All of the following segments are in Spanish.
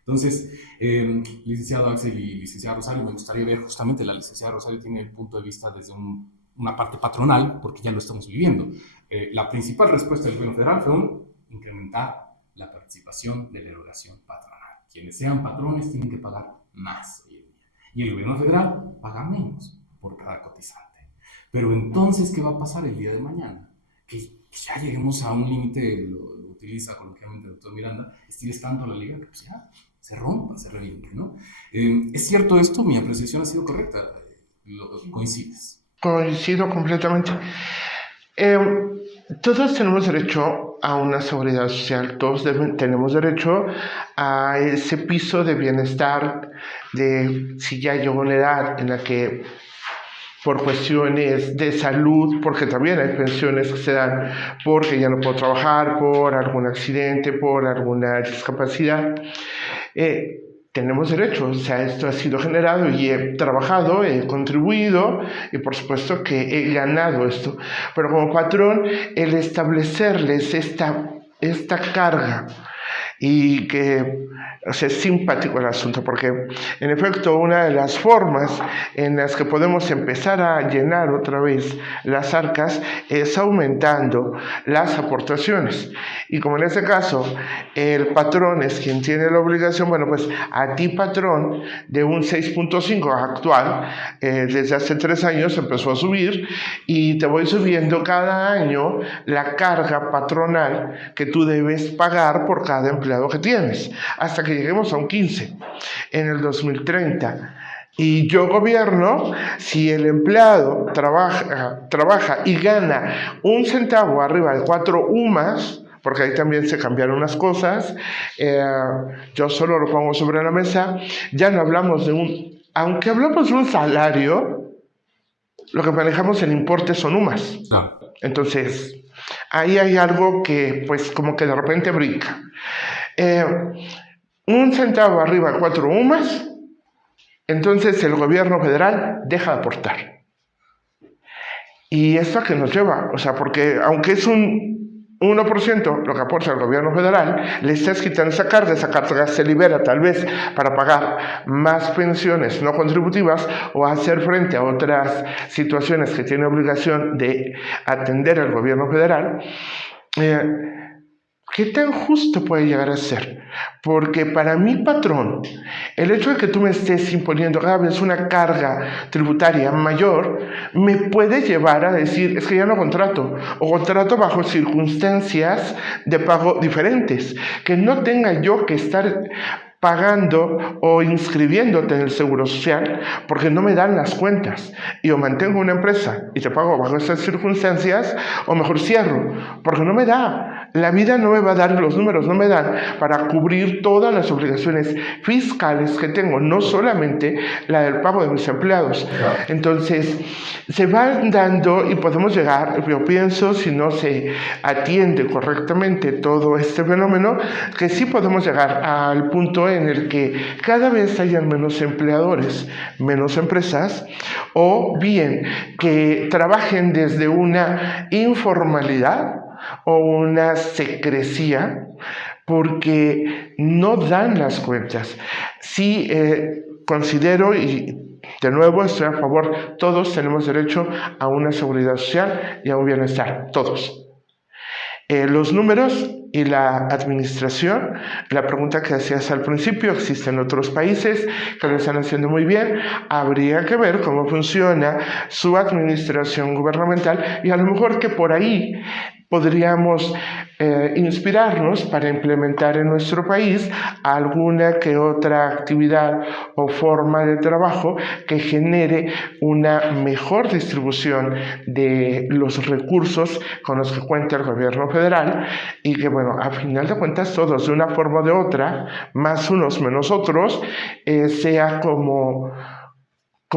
Entonces, licenciado Axel y licenciada Rosario, me gustaría ver justamente, la licenciada Rosario tiene el punto de vista desde una parte patronal, porque ya lo estamos viviendo. La principal respuesta del gobierno federal fue incrementar la participación de la erogación patronal. Quienes sean patrones tienen que pagar más hoy en día. Y el gobierno federal paga menos por cada cotizante. Pero entonces, ¿qué va a pasar el día de mañana? Que ya lleguemos a un límite, lo utiliza coloquialmente el doctor Miranda, estires tanto a la liga que pues ya se rompa, se reviente, ¿no? ¿Es cierto esto? ¿Mi apreciación ha sido correcta? ¿Coincides? Coincido completamente. Todos tenemos derecho a una seguridad social, todos tenemos derecho a ese piso de bienestar, de si ya llegó una edad en la que por cuestiones de salud, porque también hay pensiones que se dan porque ya no puedo trabajar, por algún accidente, por alguna discapacidad. Tenemos derecho, o sea, esto ha sido generado y he trabajado, he contribuido y por supuesto que he ganado esto. Pero como patrón, el establecerles esta carga y que, o sea, es simpático el asunto, porque en efecto una de las formas en las que podemos empezar a llenar otra vez las arcas es aumentando las aportaciones. Y como en este caso el patrón es quien tiene la obligación, bueno, pues a ti patrón de un 6.5 actual, desde hace 3 años empezó a subir y te voy subiendo cada año la carga patronal que tú debes pagar por cada empleado que tienes, hasta que lleguemos a un 15 en el 2030. Y yo gobierno, si el empleado trabaja y gana un centavo arriba de 4 UMAS, porque ahí también se cambiaron unas cosas, yo solo lo pongo sobre la mesa, ya no hablamos aunque hablamos de un salario, lo que manejamos en importe son UMAS. Claro. Entonces, ahí hay algo que pues como que de repente brinca. Un centavo arriba de 4 UMAS, entonces el gobierno federal deja de aportar. ¿Y esto a qué nos lleva? O sea, porque aunque es un 1% lo que aporta el gobierno federal, le estás quitando esa carga se libera tal vez para pagar más pensiones no contributivas o hacer frente a otras situaciones que tiene obligación de atender el gobierno federal. ¿Qué tan justo puede llegar a ser? Porque para mi patrón, el hecho de que tú me estés imponiendo cada vez una carga tributaria mayor, me puede llevar a decir, es que ya no contrato, o contrato bajo circunstancias de pago diferentes, que no tenga yo que estar pagando o inscribiéndote en el Seguro Social porque no me dan las cuentas y o mantengo una empresa y te pago bajo esas circunstancias o mejor cierro porque no me da, la vida no me va a dar, los números no me dan para cubrir todas las obligaciones fiscales que tengo, no solamente la del pago de mis empleados. Entonces se van dando y podemos llegar, yo pienso, si no se atiende correctamente todo este fenómeno, que sí podemos llegar al punto en el que cada vez hayan menos empleadores, menos empresas, o bien que trabajen desde una informalidad o una secrecía porque no dan las cuentas. Sí, considero y de nuevo estoy a favor, todos tenemos derecho a una seguridad social y a un bienestar, todos. Los números y la administración, la pregunta que hacías al principio, existen otros países que lo están haciendo muy bien, habría que ver cómo funciona su administración gubernamental y a lo mejor que por ahí podríamos inspirarnos para implementar en nuestro país alguna que otra actividad o forma de trabajo que genere una mejor distribución de los recursos con los que cuenta el gobierno federal y que, bueno, a final de cuentas todos de una forma o de otra, más unos menos otros, sea como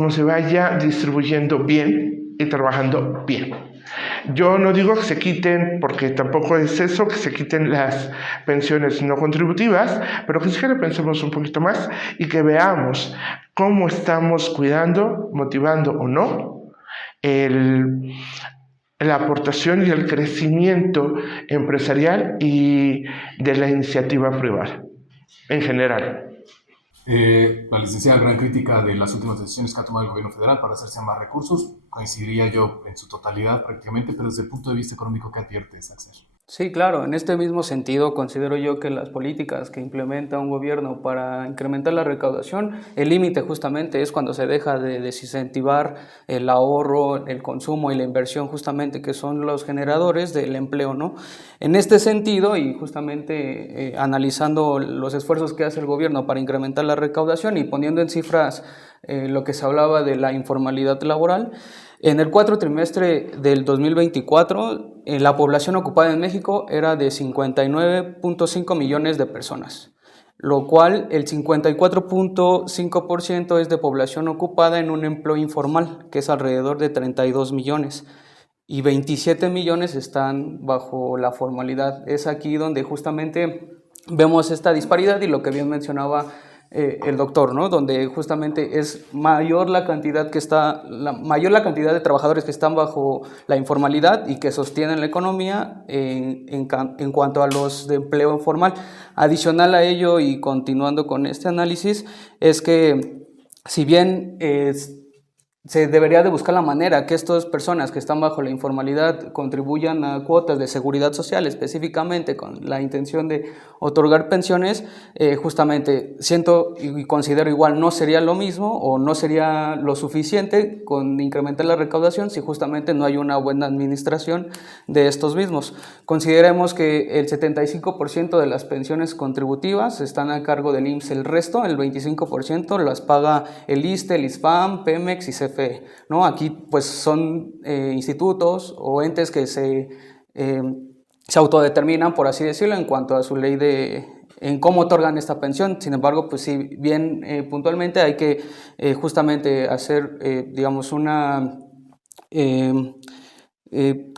se vaya distribuyendo bien y trabajando bien. Yo no digo que se quiten, porque tampoco es eso, que se quiten las pensiones no contributivas, pero que sí que le pensemos un poquito más y que veamos cómo estamos cuidando, motivando o no la aportación y el crecimiento empresarial y de la iniciativa privada en general. La licenciada, gran crítica de las últimas decisiones que ha tomado el gobierno federal para hacerse más recursos. Coincidiría yo en su totalidad prácticamente, pero desde el punto de vista económico, ¿qué adviertes, Axel? Sí, claro. En este mismo sentido, considero yo que las políticas que implementa un gobierno para incrementar la recaudación, el límite justamente es cuando se deja de desincentivar el ahorro, el consumo y la inversión justamente, que son los generadores del empleo, ¿no? En este sentido, y justamente analizando los esfuerzos que hace el gobierno para incrementar la recaudación y poniendo en cifras lo que se hablaba de la informalidad laboral, en el cuarto trimestre del 2024, la población ocupada en México era de 59.5 millones de personas, lo cual el 54.5% es de población ocupada en un empleo informal, que es alrededor de 32 millones, y 27 millones están bajo la formalidad. Es aquí donde justamente vemos esta disparidad y lo que bien mencionaba el doctor, ¿no? Donde justamente es mayor la cantidad la cantidad de trabajadores que están bajo la informalidad y que sostienen la economía en cuanto a los de empleo informal. Adicional a ello, y continuando con este análisis, es que si bien se debería de buscar la manera que estas personas que están bajo la informalidad contribuyan a cuotas de seguridad social, específicamente con la intención de otorgar pensiones, justamente siento y considero igual no sería lo mismo o no sería lo suficiente con incrementar la recaudación si justamente no hay una buena administración de estos mismos. Consideremos que el 75% de las pensiones contributivas están a cargo del IMSS, el resto, el 25%, las paga el ISSSTE, el ISFAM, Pemex y CFE, ¿no? Aquí pues son institutos o entes que se autodeterminan, por así decirlo, en cuanto a su ley en cómo otorgan esta pensión. Sin embargo, pues si bien puntualmente hay que justamente hacer, digamos, una...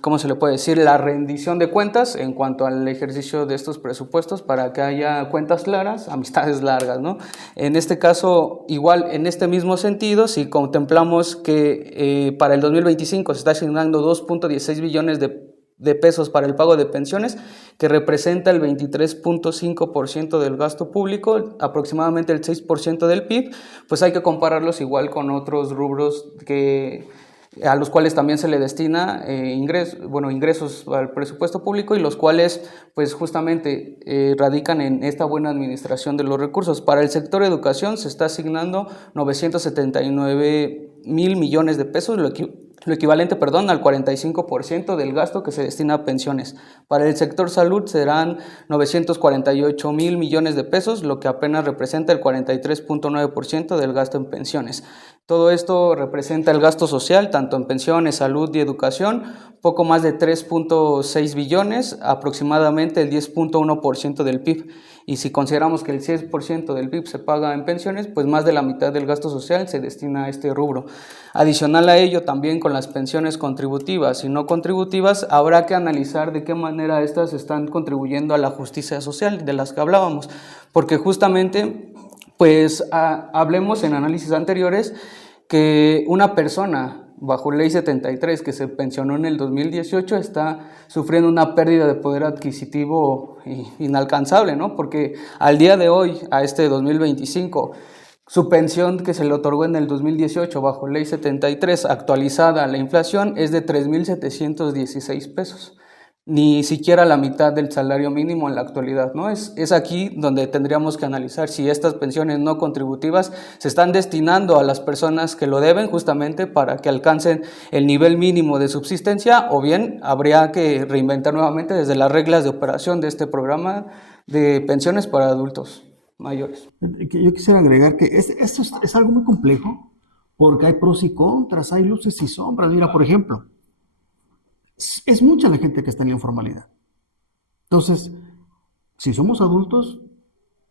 ¿cómo se le puede decir? La rendición de cuentas en cuanto al ejercicio de estos presupuestos para que haya cuentas claras, amistades largas, ¿no? En este caso, igual, en este mismo sentido, si contemplamos que para el 2025 se está asignando 2.16 billones de pesos para el pago de pensiones, que representa el 23.5% del gasto público, aproximadamente el 6% del PIB, pues hay que compararlos igual con otros rubros a los cuales también se le destina ingresos al presupuesto público y los cuales pues justamente radican en esta buena administración de los recursos. Para el sector educación se está asignando 979,000 millones de pesos, lo equivalente, al 45% del gasto que se destina a pensiones. Para el sector salud serán 948,000 millones de pesos, lo que apenas representa el 43.9% del gasto en pensiones. Todo esto representa el gasto social, tanto en pensiones, salud y educación, poco más de 3.6 billones, aproximadamente el 10.1% del PIB. Y si consideramos que el 6% del PIB se paga en pensiones, pues más de la mitad del gasto social se destina a este rubro. Adicional a ello, también con las pensiones contributivas y no contributivas, habrá que analizar de qué manera estas están contribuyendo a la justicia social de las que hablábamos, porque justamente pues hablemos en análisis anteriores que una persona bajo ley 73 que se pensionó en el 2018 está sufriendo una pérdida de poder adquisitivo inalcanzable, ¿no? Porque al día de hoy, a este 2025, su pensión que se le otorgó en el 2018 bajo ley 73 actualizada a la inflación es de 3,716 pesos. Ni siquiera la mitad del salario mínimo en la actualidad, ¿no? Es aquí donde tendríamos que analizar si estas pensiones no contributivas se están destinando a las personas que lo deben justamente para que alcancen el nivel mínimo de subsistencia, o bien habría que reinventar nuevamente desde las reglas de operación de este programa de pensiones para adultos mayores. Yo quisiera agregar que esto es algo muy complejo porque hay pros y contras, hay luces y sombras. Mira, por ejemplo, es mucha la gente que está en la informalidad. Entonces, si somos adultos,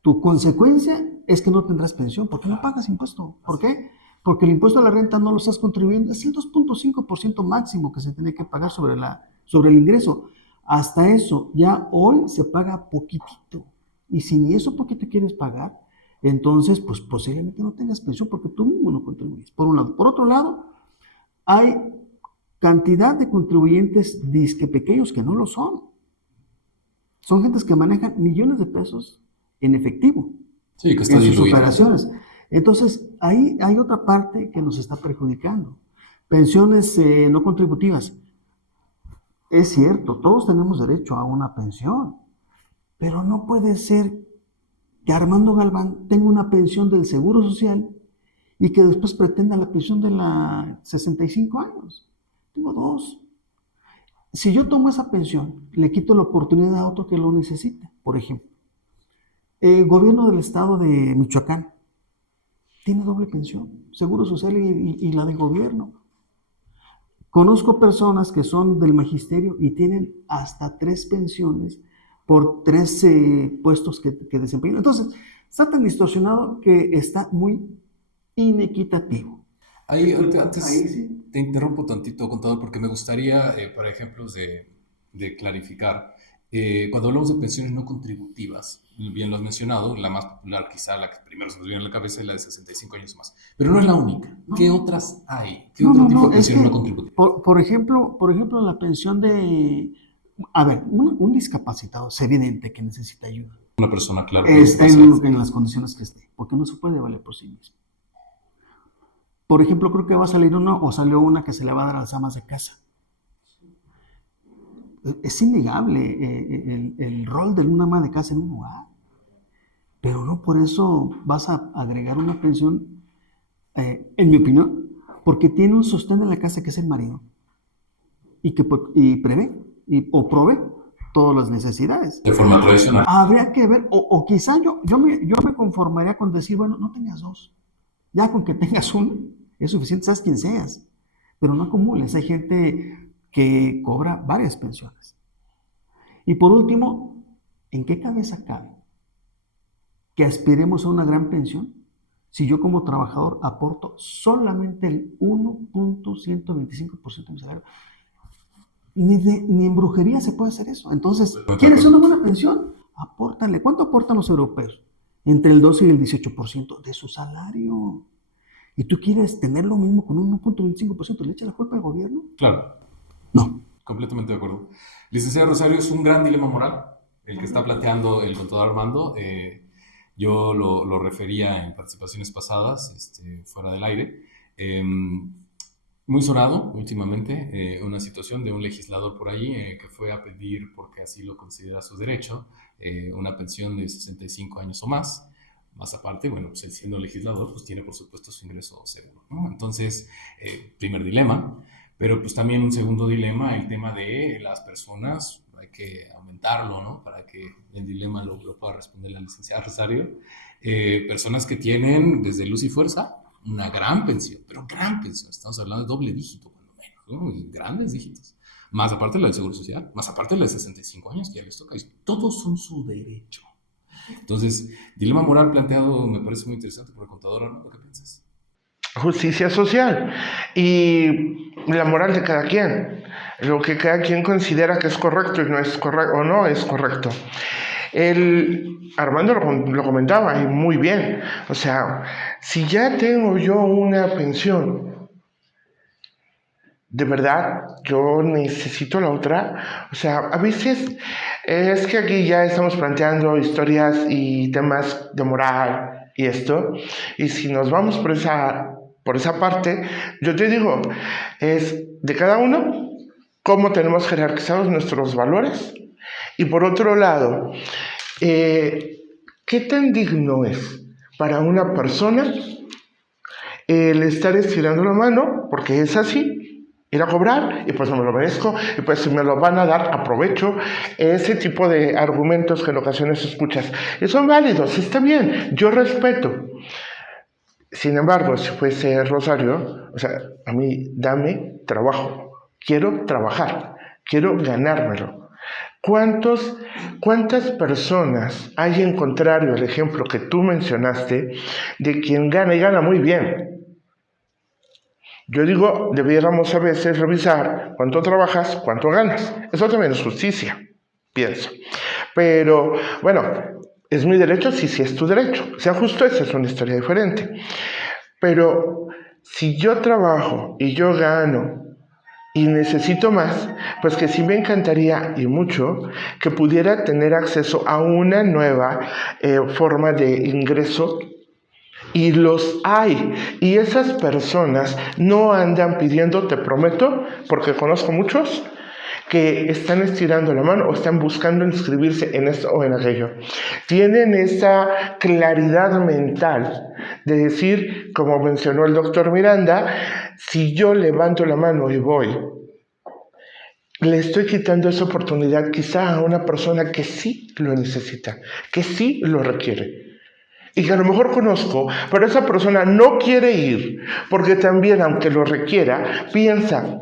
tu consecuencia es que no tendrás pensión porque no pagas impuesto. ¿Por qué? Porque el impuesto a la renta no lo estás contribuyendo. Es el 2.5% máximo que se tiene que pagar sobre el ingreso. Hasta eso, ya hoy se paga poquitito. Y si ni eso poquito quieres pagar, entonces, pues posiblemente no tengas pensión porque tú mismo no contribuyes, por un lado. Por otro lado, hay cantidad de contribuyentes disque pequeños que no lo son. Son gentes que manejan millones de pesos en efectivo. Sí, que está en sus diluido. operaciones. Entonces, ahí hay otra parte que nos está perjudicando. Pensiones no contributivas. Es cierto, todos tenemos derecho a una pensión, pero no puede ser que Armando Galván tenga una pensión del Seguro Social y que después pretenda la pensión de la 65 años. Tengo dos. Si yo tomo esa pensión, le quito la oportunidad a otro que lo necesite. Por ejemplo, el gobierno del estado de Michoacán tiene doble pensión, Seguro Social y la de gobierno. Conozco personas que son del magisterio y tienen hasta 3 pensiones por 13 puestos que desempeñan. Entonces, está tan distorsionado que está muy inequitativo. Ahí, antes Ahí sí. te interrumpo tantito, contador, porque me gustaría, para ejemplos de clarificar, cuando hablamos de pensiones no contributivas, bien lo has mencionado, la más popular, quizá la que primero se nos viene a la cabeza es la de 65 años o más, pero no es la única. ¿Qué otras hay? ¿Qué otro tipo de pensión no contributiva? Por ejemplo, la pensión de... A ver, un discapacitado es evidente que necesita ayuda. Una persona, claro, que Está en las condiciones que esté, porque no se puede valer por sí mismo. Por ejemplo, creo que va a salir una, o salió una que se le va a dar a las amas de casa. Es innegable el rol de una ama de casa en un hogar, pero no por eso vas a agregar una pensión, en mi opinión, porque tiene un sostén en la casa que es el marido y prevé o provee todas las necesidades. de forma tradicional. Habría que ver, o quizá yo me conformaría con decir, bueno, no tengas dos, ya con que tengas uno es suficiente, seas quien seas, pero no acumules. Hay gente que cobra varias pensiones. Y por último, ¿en qué cabeza cabe que aspiremos a una gran pensión si yo como trabajador aporto solamente el 1.125% de mi salario? Ni en brujería se puede hacer eso. Entonces, ¿quieres una buena pensión? Apórtale. ¿Cuánto aportan los europeos? Entre el 12 y el 18% de su salario. ¿Y tú quieres tener lo mismo con un 1.25%? ¿Le echas la culpa al gobierno? Claro. No. Completamente de acuerdo. Licenciado Rosario, es un gran dilema moral el que está planteando el contador Armando. Yo lo refería en participaciones pasadas, fuera del aire. Muy sonado últimamente una situación de un legislador por allí que fue a pedir, porque así lo considera su derecho, una pensión de 65 años o más. Más aparte, bueno, pues él siendo legislador, pues tiene por supuesto su ingreso seguro, ¿no? Entonces, primer dilema. Pero pues también un segundo dilema, el tema de las personas, hay que aumentarlo, ¿no? Para que el dilema lo pueda responder la licenciada Rosario. Personas que tienen desde luz y fuerza una gran pensión, pero gran pensión, estamos hablando de doble dígito, cuando menos, ¿no? Y grandes dígitos. Más aparte la del Seguro Social, más aparte la de 65 años que ya les toca, y todos son su derecho. Entonces, dilema moral planteado me parece muy interesante por el contador Armando. ¿Qué piensas? Justicia social y la moral de cada quien, lo que cada quien considera que es correcto y no es correcto o no es correcto. Armando lo comentaba y muy bien, o sea, si ya tengo yo una pensión, de verdad yo necesito la otra. O sea, a veces es que aquí ya estamos planteando historias y temas de moral y esto, y si nos vamos por esa parte, yo te digo, es de cada uno cómo tenemos jerarquizados nuestros valores, y por otro lado, ¿qué tan digno es para una persona el estar estirando la mano, porque es así, ir a cobrar, y pues no me lo merezco, y pues si me lo van a dar, aprovecho? Ese tipo de argumentos que en ocasiones escuchas, y son válidos, está bien, yo respeto. Sin embargo, si fuese Rosario, o sea, a mí dame trabajo, quiero trabajar, quiero ganármelo. ¿Cuántas personas hay, en contrario al ejemplo que tú mencionaste, de quien gana y gana muy bien? Yo digo, debiéramos a veces revisar cuánto trabajas, cuánto ganas. Eso también es justicia, pienso. Pero, bueno, es mi derecho, sí es tu derecho. Sea justo, esa es una historia diferente. Pero si yo trabajo y yo gano y necesito más, pues que sí me encantaría y mucho que pudiera tener acceso a una nueva forma de ingreso. Y los hay. Y esas personas no andan pidiendo, te prometo, porque conozco muchos, que están estirando la mano o están buscando inscribirse en esto o en aquello. Tienen esa claridad mental de decir, como mencionó el doctor Miranda, si yo levanto la mano y voy, le estoy quitando esa oportunidad quizá a una persona que sí lo necesita, que sí lo requiere. Y que a lo mejor conozco, pero esa persona no quiere ir, porque también, aunque lo requiera, piensa,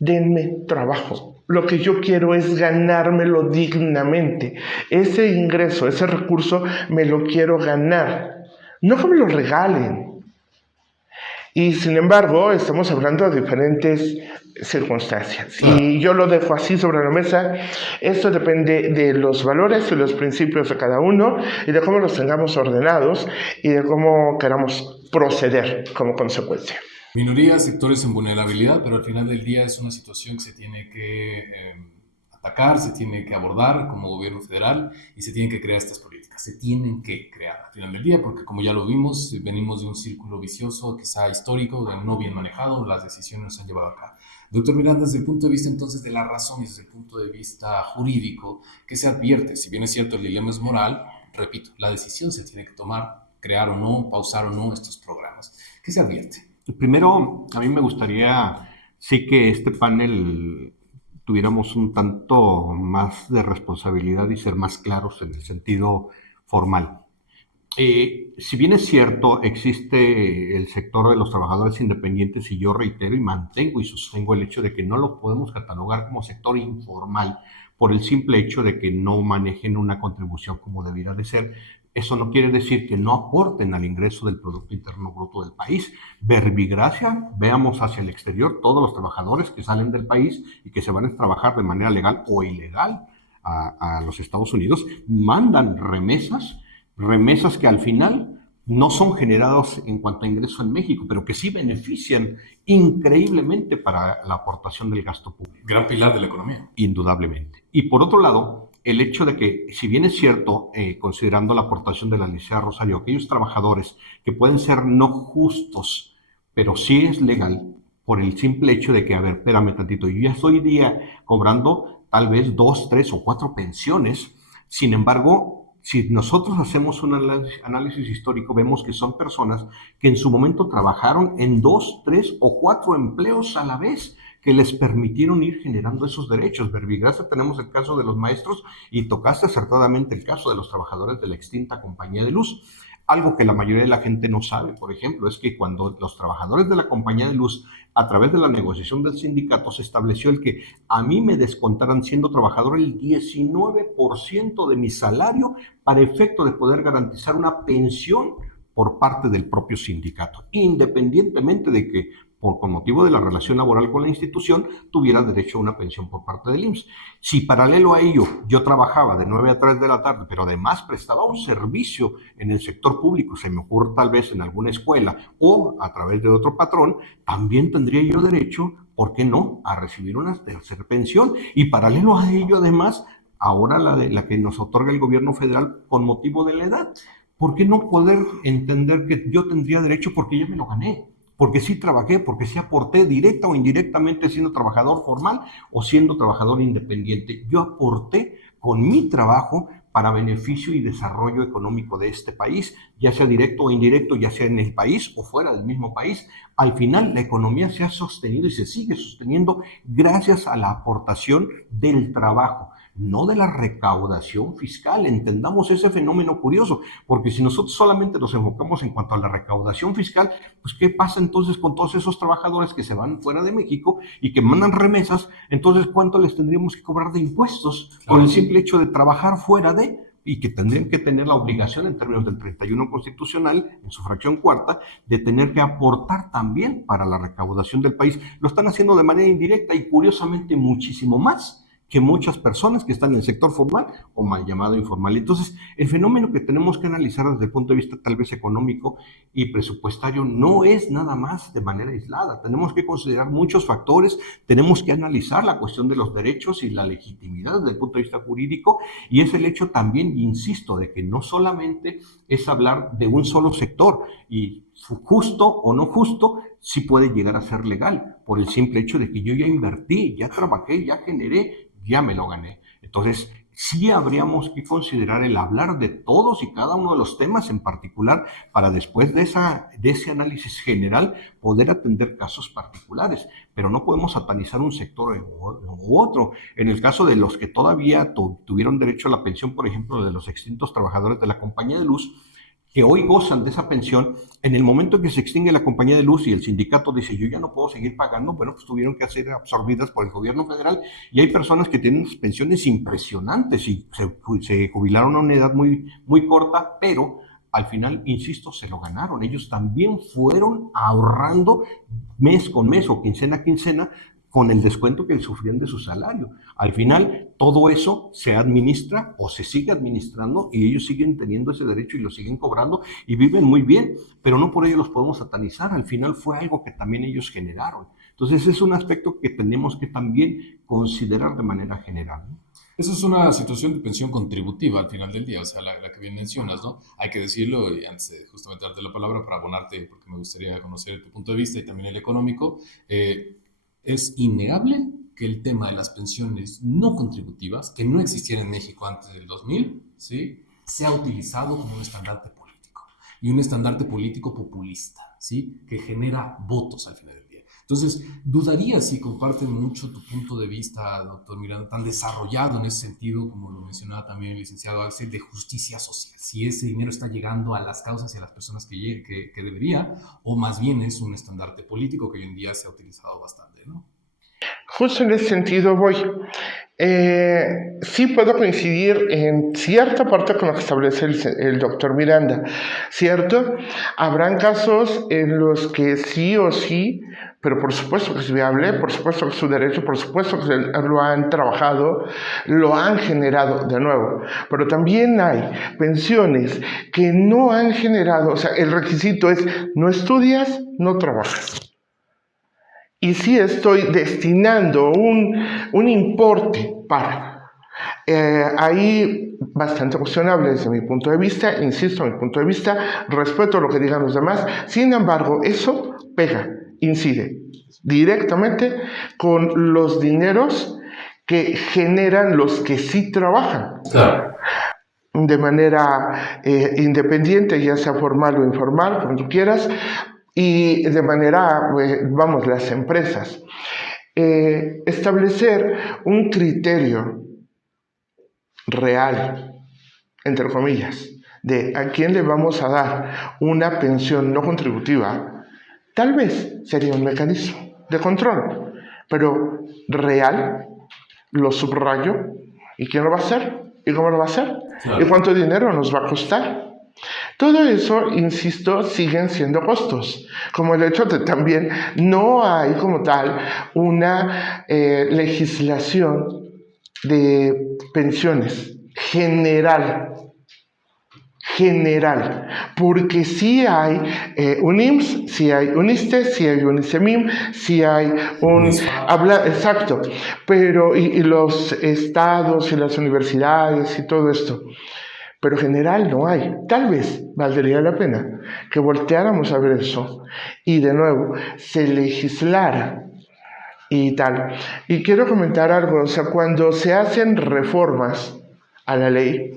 denme trabajo. Lo que yo quiero es ganármelo dignamente. Ese ingreso, ese recurso, me lo quiero ganar. No que me lo regalen. Y sin embargo, estamos hablando de diferentes circunstancias. Y yo lo dejo así sobre la mesa. Esto depende de los valores y los principios de cada uno y de cómo los tengamos ordenados y de cómo queramos proceder como consecuencia. Minorías, sectores en vulnerabilidad, pero al final del día es una situación que se tiene que atacar, se tiene que abordar como gobierno federal y se tienen que crear estas políticas. Se tienen que crear al final del día, porque como ya lo vimos, venimos de un círculo vicioso, quizá histórico, de no bien manejado, las decisiones nos han llevado acá. Doctor Miranda, desde el punto de vista entonces de la razón y desde el punto de vista jurídico, ¿qué se advierte? Si bien es cierto el dilema es moral, repito, la decisión se tiene que tomar, crear o no, pausar o no estos programas. ¿Qué se advierte? Primero, a mí me gustaría sí que este panel tuviéramos un tanto más de responsabilidad y ser más claros en el sentido formal. Si bien es cierto, existe el sector de los trabajadores independientes y yo reitero y mantengo y sostengo el hecho de que no lo podemos catalogar como sector informal por el simple hecho de que no manejen una contribución como debiera de ser. Eso no quiere decir que no aporten al ingreso del Producto Interno Bruto del país. Verbigracia, veamos hacia el exterior todos los trabajadores que salen del país y que se van a trabajar de manera legal o ilegal a los Estados Unidos, mandan remesas que al final no son generados en cuanto a ingreso en México, pero que sí benefician increíblemente para la aportación del gasto público. Gran pilar de la economía. Indudablemente. Y por otro lado, el hecho de que, si bien es cierto, considerando la aportación de la licenciada Rosario, aquellos trabajadores que pueden ser no justos, pero sí es legal, por el simple hecho de que, a ver, espérame tantito, yo ya estoy día cobrando tal vez 2, 3 o 4 pensiones, sin embargo, si nosotros hacemos un análisis histórico, vemos que son personas que en su momento trabajaron en 2, 3 o 4 empleos a la vez, que les permitieron ir generando esos derechos. Verbigracia, tenemos el caso de los maestros y tocaste acertadamente el caso de los trabajadores de la extinta Compañía de Luz. Algo que la mayoría de la gente no sabe, por ejemplo, es que cuando los trabajadores de la Compañía de Luz, a través de la negociación del sindicato, se estableció el que a mí me descontaran siendo trabajador el 19% de mi salario para efecto de poder garantizar una pensión por parte del propio sindicato, independientemente de que con motivo de la relación laboral con la institución, tuviera derecho a una pensión por parte del IMSS. Si paralelo a ello yo trabajaba de 9 a 3 de la tarde, pero además prestaba un servicio en el sector público, se me ocurre tal vez en alguna escuela o a través de otro patrón, también tendría yo derecho, ¿por qué no?, a recibir una tercera pensión. Y paralelo a ello, además, ahora la que nos otorga el gobierno federal con motivo de la edad. ¿Por qué no poder entender que yo tendría derecho porque ya me lo gané? Porque sí trabajé, porque sí aporté directa o indirectamente siendo trabajador formal o siendo trabajador independiente. Yo aporté con mi trabajo para beneficio y desarrollo económico de este país, ya sea directo o indirecto, ya sea en el país o fuera del mismo país. Al final, la economía se ha sostenido y se sigue sosteniendo gracias a la aportación del trabajo, no de la recaudación fiscal. Entendamos ese fenómeno curioso, porque si nosotros solamente nos enfocamos en cuanto a la recaudación fiscal, pues ¿qué pasa entonces con todos esos trabajadores que se van fuera de México y que mandan remesas? Entonces, ¿cuánto les tendríamos que cobrar de impuestos por el simple hecho de trabajar fuera de? Y que tendrían que tener la obligación en términos del 31 constitucional, en su fracción cuarta, de tener que aportar también para la recaudación del país. Lo están haciendo de manera indirecta y curiosamente muchísimo más que muchas personas que están en el sector formal o mal llamado informal. Entonces, el fenómeno que tenemos que analizar desde el punto de vista tal vez económico y presupuestario no es nada más de manera aislada. Tenemos que considerar muchos factores, tenemos que analizar la cuestión de los derechos y la legitimidad desde el punto de vista jurídico, y es el hecho también, insisto, de que no solamente es hablar de un solo sector, y justo o no justo, sí puede llegar a ser legal, por el simple hecho de que yo ya invertí, ya trabajé, ya generé, ya me lo gané. Entonces, sí habríamos que considerar el hablar de todos y cada uno de los temas en particular para después de ese análisis general poder atender casos particulares, pero no podemos satanizar un sector u otro. En el caso de los que todavía tuvieron derecho a la pensión, por ejemplo, de los extintos trabajadores de la compañía de luz, que hoy gozan de esa pensión, en el momento en que se extingue la compañía de luz y el sindicato dice yo ya no puedo seguir pagando, bueno, pues tuvieron que ser absorbidas por el gobierno federal, y hay personas que tienen pensiones impresionantes y se jubilaron a una edad muy, muy corta, pero al final, insisto, se lo ganaron. Ellos también fueron ahorrando mes con mes o quincena a quincena con el descuento que sufrían de su salario. Al final, todo eso se administra o se sigue administrando y ellos siguen teniendo ese derecho y lo siguen cobrando y viven muy bien, pero no por ello los podemos satanizar. Al final fue algo que también ellos generaron. Entonces, es un aspecto que tenemos que también considerar de manera general, ¿no? Eso es una situación de pensión contributiva al final del día, o sea, la que bien mencionas, ¿no? Hay que decirlo, y antes de justamente darte la palabra para abonarte, porque me gustaría conocer tu punto de vista y también el económico, es innegable que el tema de las pensiones no contributivas, que no existían en México antes del 2000, ¿sí?, se ha utilizado como un estandarte político, y un estandarte político populista, ¿sí?, que genera votos al final del día. Entonces, dudaría si comparten mucho tu punto de vista, doctor Miranda, tan desarrollado en ese sentido, como lo mencionaba también el licenciado Axel, de justicia social. Si ese dinero está llegando a las causas y a las personas que debería, o más bien es un estandarte político que hoy en día se ha utilizado bastante, ¿no? Justo en ese sentido voy. Sí puedo coincidir en cierta parte con lo que establece el doctor Miranda, ¿cierto? Habrán casos en los que sí o sí, pero por supuesto que es viable, por supuesto que es su derecho, por supuesto que lo han trabajado, lo han generado de nuevo. Pero también hay pensiones que no han generado, o sea, el requisito es no estudias, no trabajas. Y sí estoy destinando un importe para. Ahí bastante cuestionable desde mi punto de vista, insisto, mi punto de vista, respeto lo que digan los demás, sin embargo, eso pega, incide directamente con los dineros que generan los que sí trabajan. Claro. De manera independiente, ya sea formal o informal, como tú quieras, y de manera, vamos, las empresas. Establecer un criterio real, entre comillas, de a quién le vamos a dar una pensión no contributiva, tal vez sería un mecanismo de control, pero real, lo subrayo, ¿y quién lo va a hacer? ¿Y cómo lo va a hacer? Claro. ¿Y cuánto dinero nos va a costar? Todo eso, insisto, siguen siendo costos, como el hecho de también no hay como tal una legislación de pensiones general, porque sí hay un IMSS, sí hay un ISSSTE, sí hay un ISEMIM, sí hay un... exacto, pero y los estados y las universidades y todo esto, pero general no hay. Tal vez valdría la pena que volteáramos a ver eso y de nuevo se legislara y tal. Y quiero comentar algo, o sea, cuando se hacen reformas a la ley,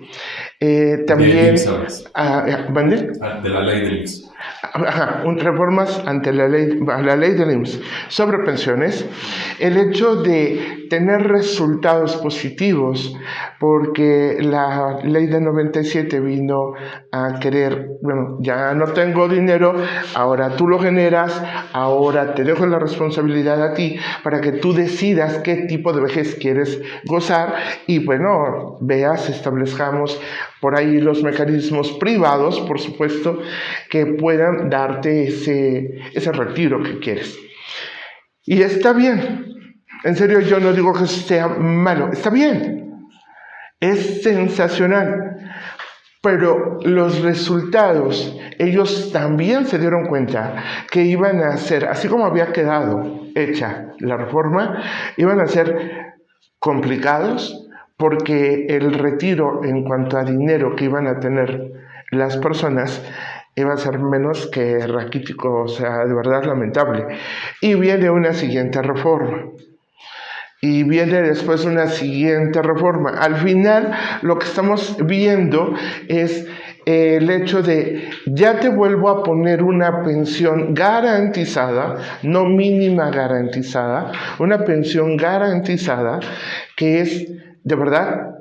también... ¿Vale? De la ley del IMSS. Ajá, reformas ante a la ley del IMSS sobre pensiones, el hecho de tener resultados positivos, porque la ley de 97 vino a querer, bueno, ya no tengo dinero, ahora tú lo generas, ahora te dejo la responsabilidad a ti para que tú decidas qué tipo de vejez quieres gozar y bueno, establezcamos por ahí los mecanismos privados, por supuesto, que puedan darte ese retiro que quieres. Y está bien, En serio, yo no digo que sea malo, está bien, es sensacional, pero los resultados, ellos también se dieron cuenta que iban a ser, así como había quedado hecha la reforma, iban a ser complicados porque el retiro en cuanto a dinero que iban a tener las personas iba a ser menos que raquítico, o sea, de verdad lamentable. Y viene una siguiente reforma. Y viene después una siguiente reforma. Al final, lo que estamos viendo es el hecho de ya te vuelvo a poner una pensión garantizada, no mínima garantizada, una pensión garantizada que es de verdad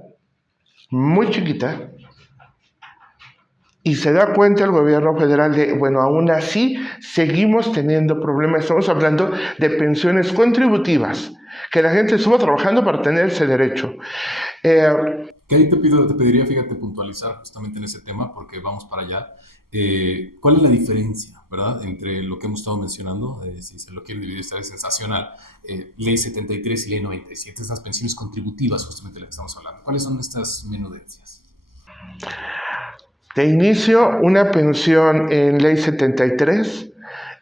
muy chiquita. Y se da cuenta el gobierno federal de, bueno, aún así seguimos teniendo problemas. Estamos hablando de pensiones contributivas, que la gente estuvo trabajando para tener ese derecho. Que ahí te pediría, fíjate, puntualizar justamente en ese tema, porque vamos para allá. ¿Cuál es la diferencia, verdad, entre lo que hemos estado mencionando? Si se lo quieren dividir, está sensacional. Ley 73 y Ley 97, estas pensiones contributivas, justamente de las que estamos hablando. ¿Cuáles son estas menudencias? De inicio, una pensión en Ley 73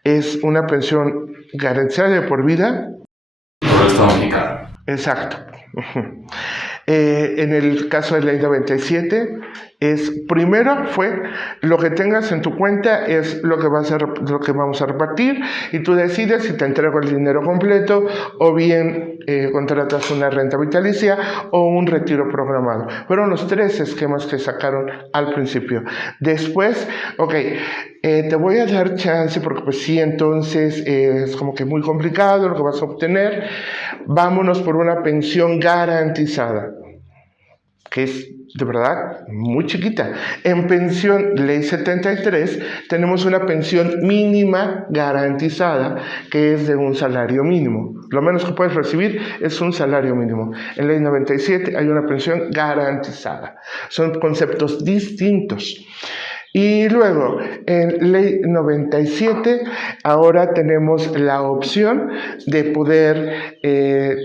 es una pensión garantizada de por vida. Por el Estado mexicano. Exacto. En el caso de Ley 97, primero fue lo que tengas en tu cuenta es lo que vamos a repartir y tú decides si te entrego el dinero completo o bien contratas una renta vitalicia o un retiro programado. Fueron los 3 esquemas que sacaron al principio. Después, te voy a dar chance porque pues sí, entonces es como que muy complicado lo que vas a obtener. Vámonos por una pensión garantizada, que es de verdad muy chiquita. En pensión, Ley 73, tenemos una pensión mínima garantizada, que es de un salario mínimo. Lo menos que puedes recibir es un salario mínimo. En Ley 97 hay una pensión garantizada. Son conceptos distintos. Y luego, en Ley 97, ahora tenemos la opción de poder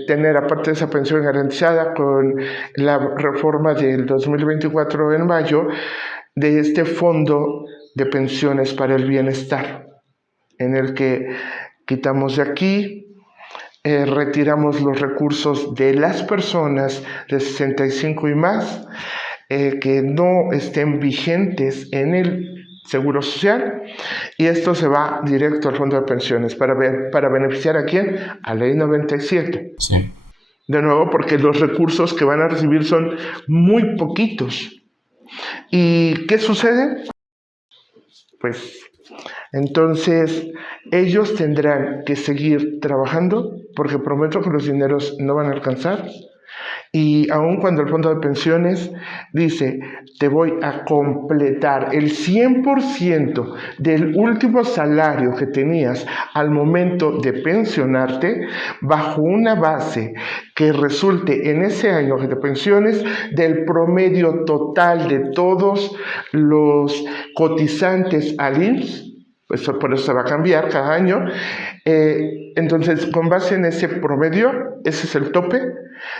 tener, aparte de esa pensión garantizada, con la reforma del 2024 en mayo, de este fondo de pensiones para el bienestar, en el que quitamos de aquí, retiramos los recursos de las personas de 65 y más, que no estén vigentes en el Seguro Social, y esto se va directo al fondo de pensiones para beneficiar a quién, a Ley 97. Sí. De nuevo, porque los recursos que van a recibir son muy poquitos. ¿Y qué sucede? Pues entonces ellos tendrán que seguir trabajando, porque prometo que los dineros no van a alcanzar. Y aun cuando el fondo de pensiones dice, te voy a completar el 100% del último salario que tenías al momento de pensionarte, bajo una base que resulte en ese año que te pensiones del promedio total de todos los cotizantes al IMSS. Pues por eso se va a cambiar cada año. Entonces, con base en ese promedio, ese es el tope.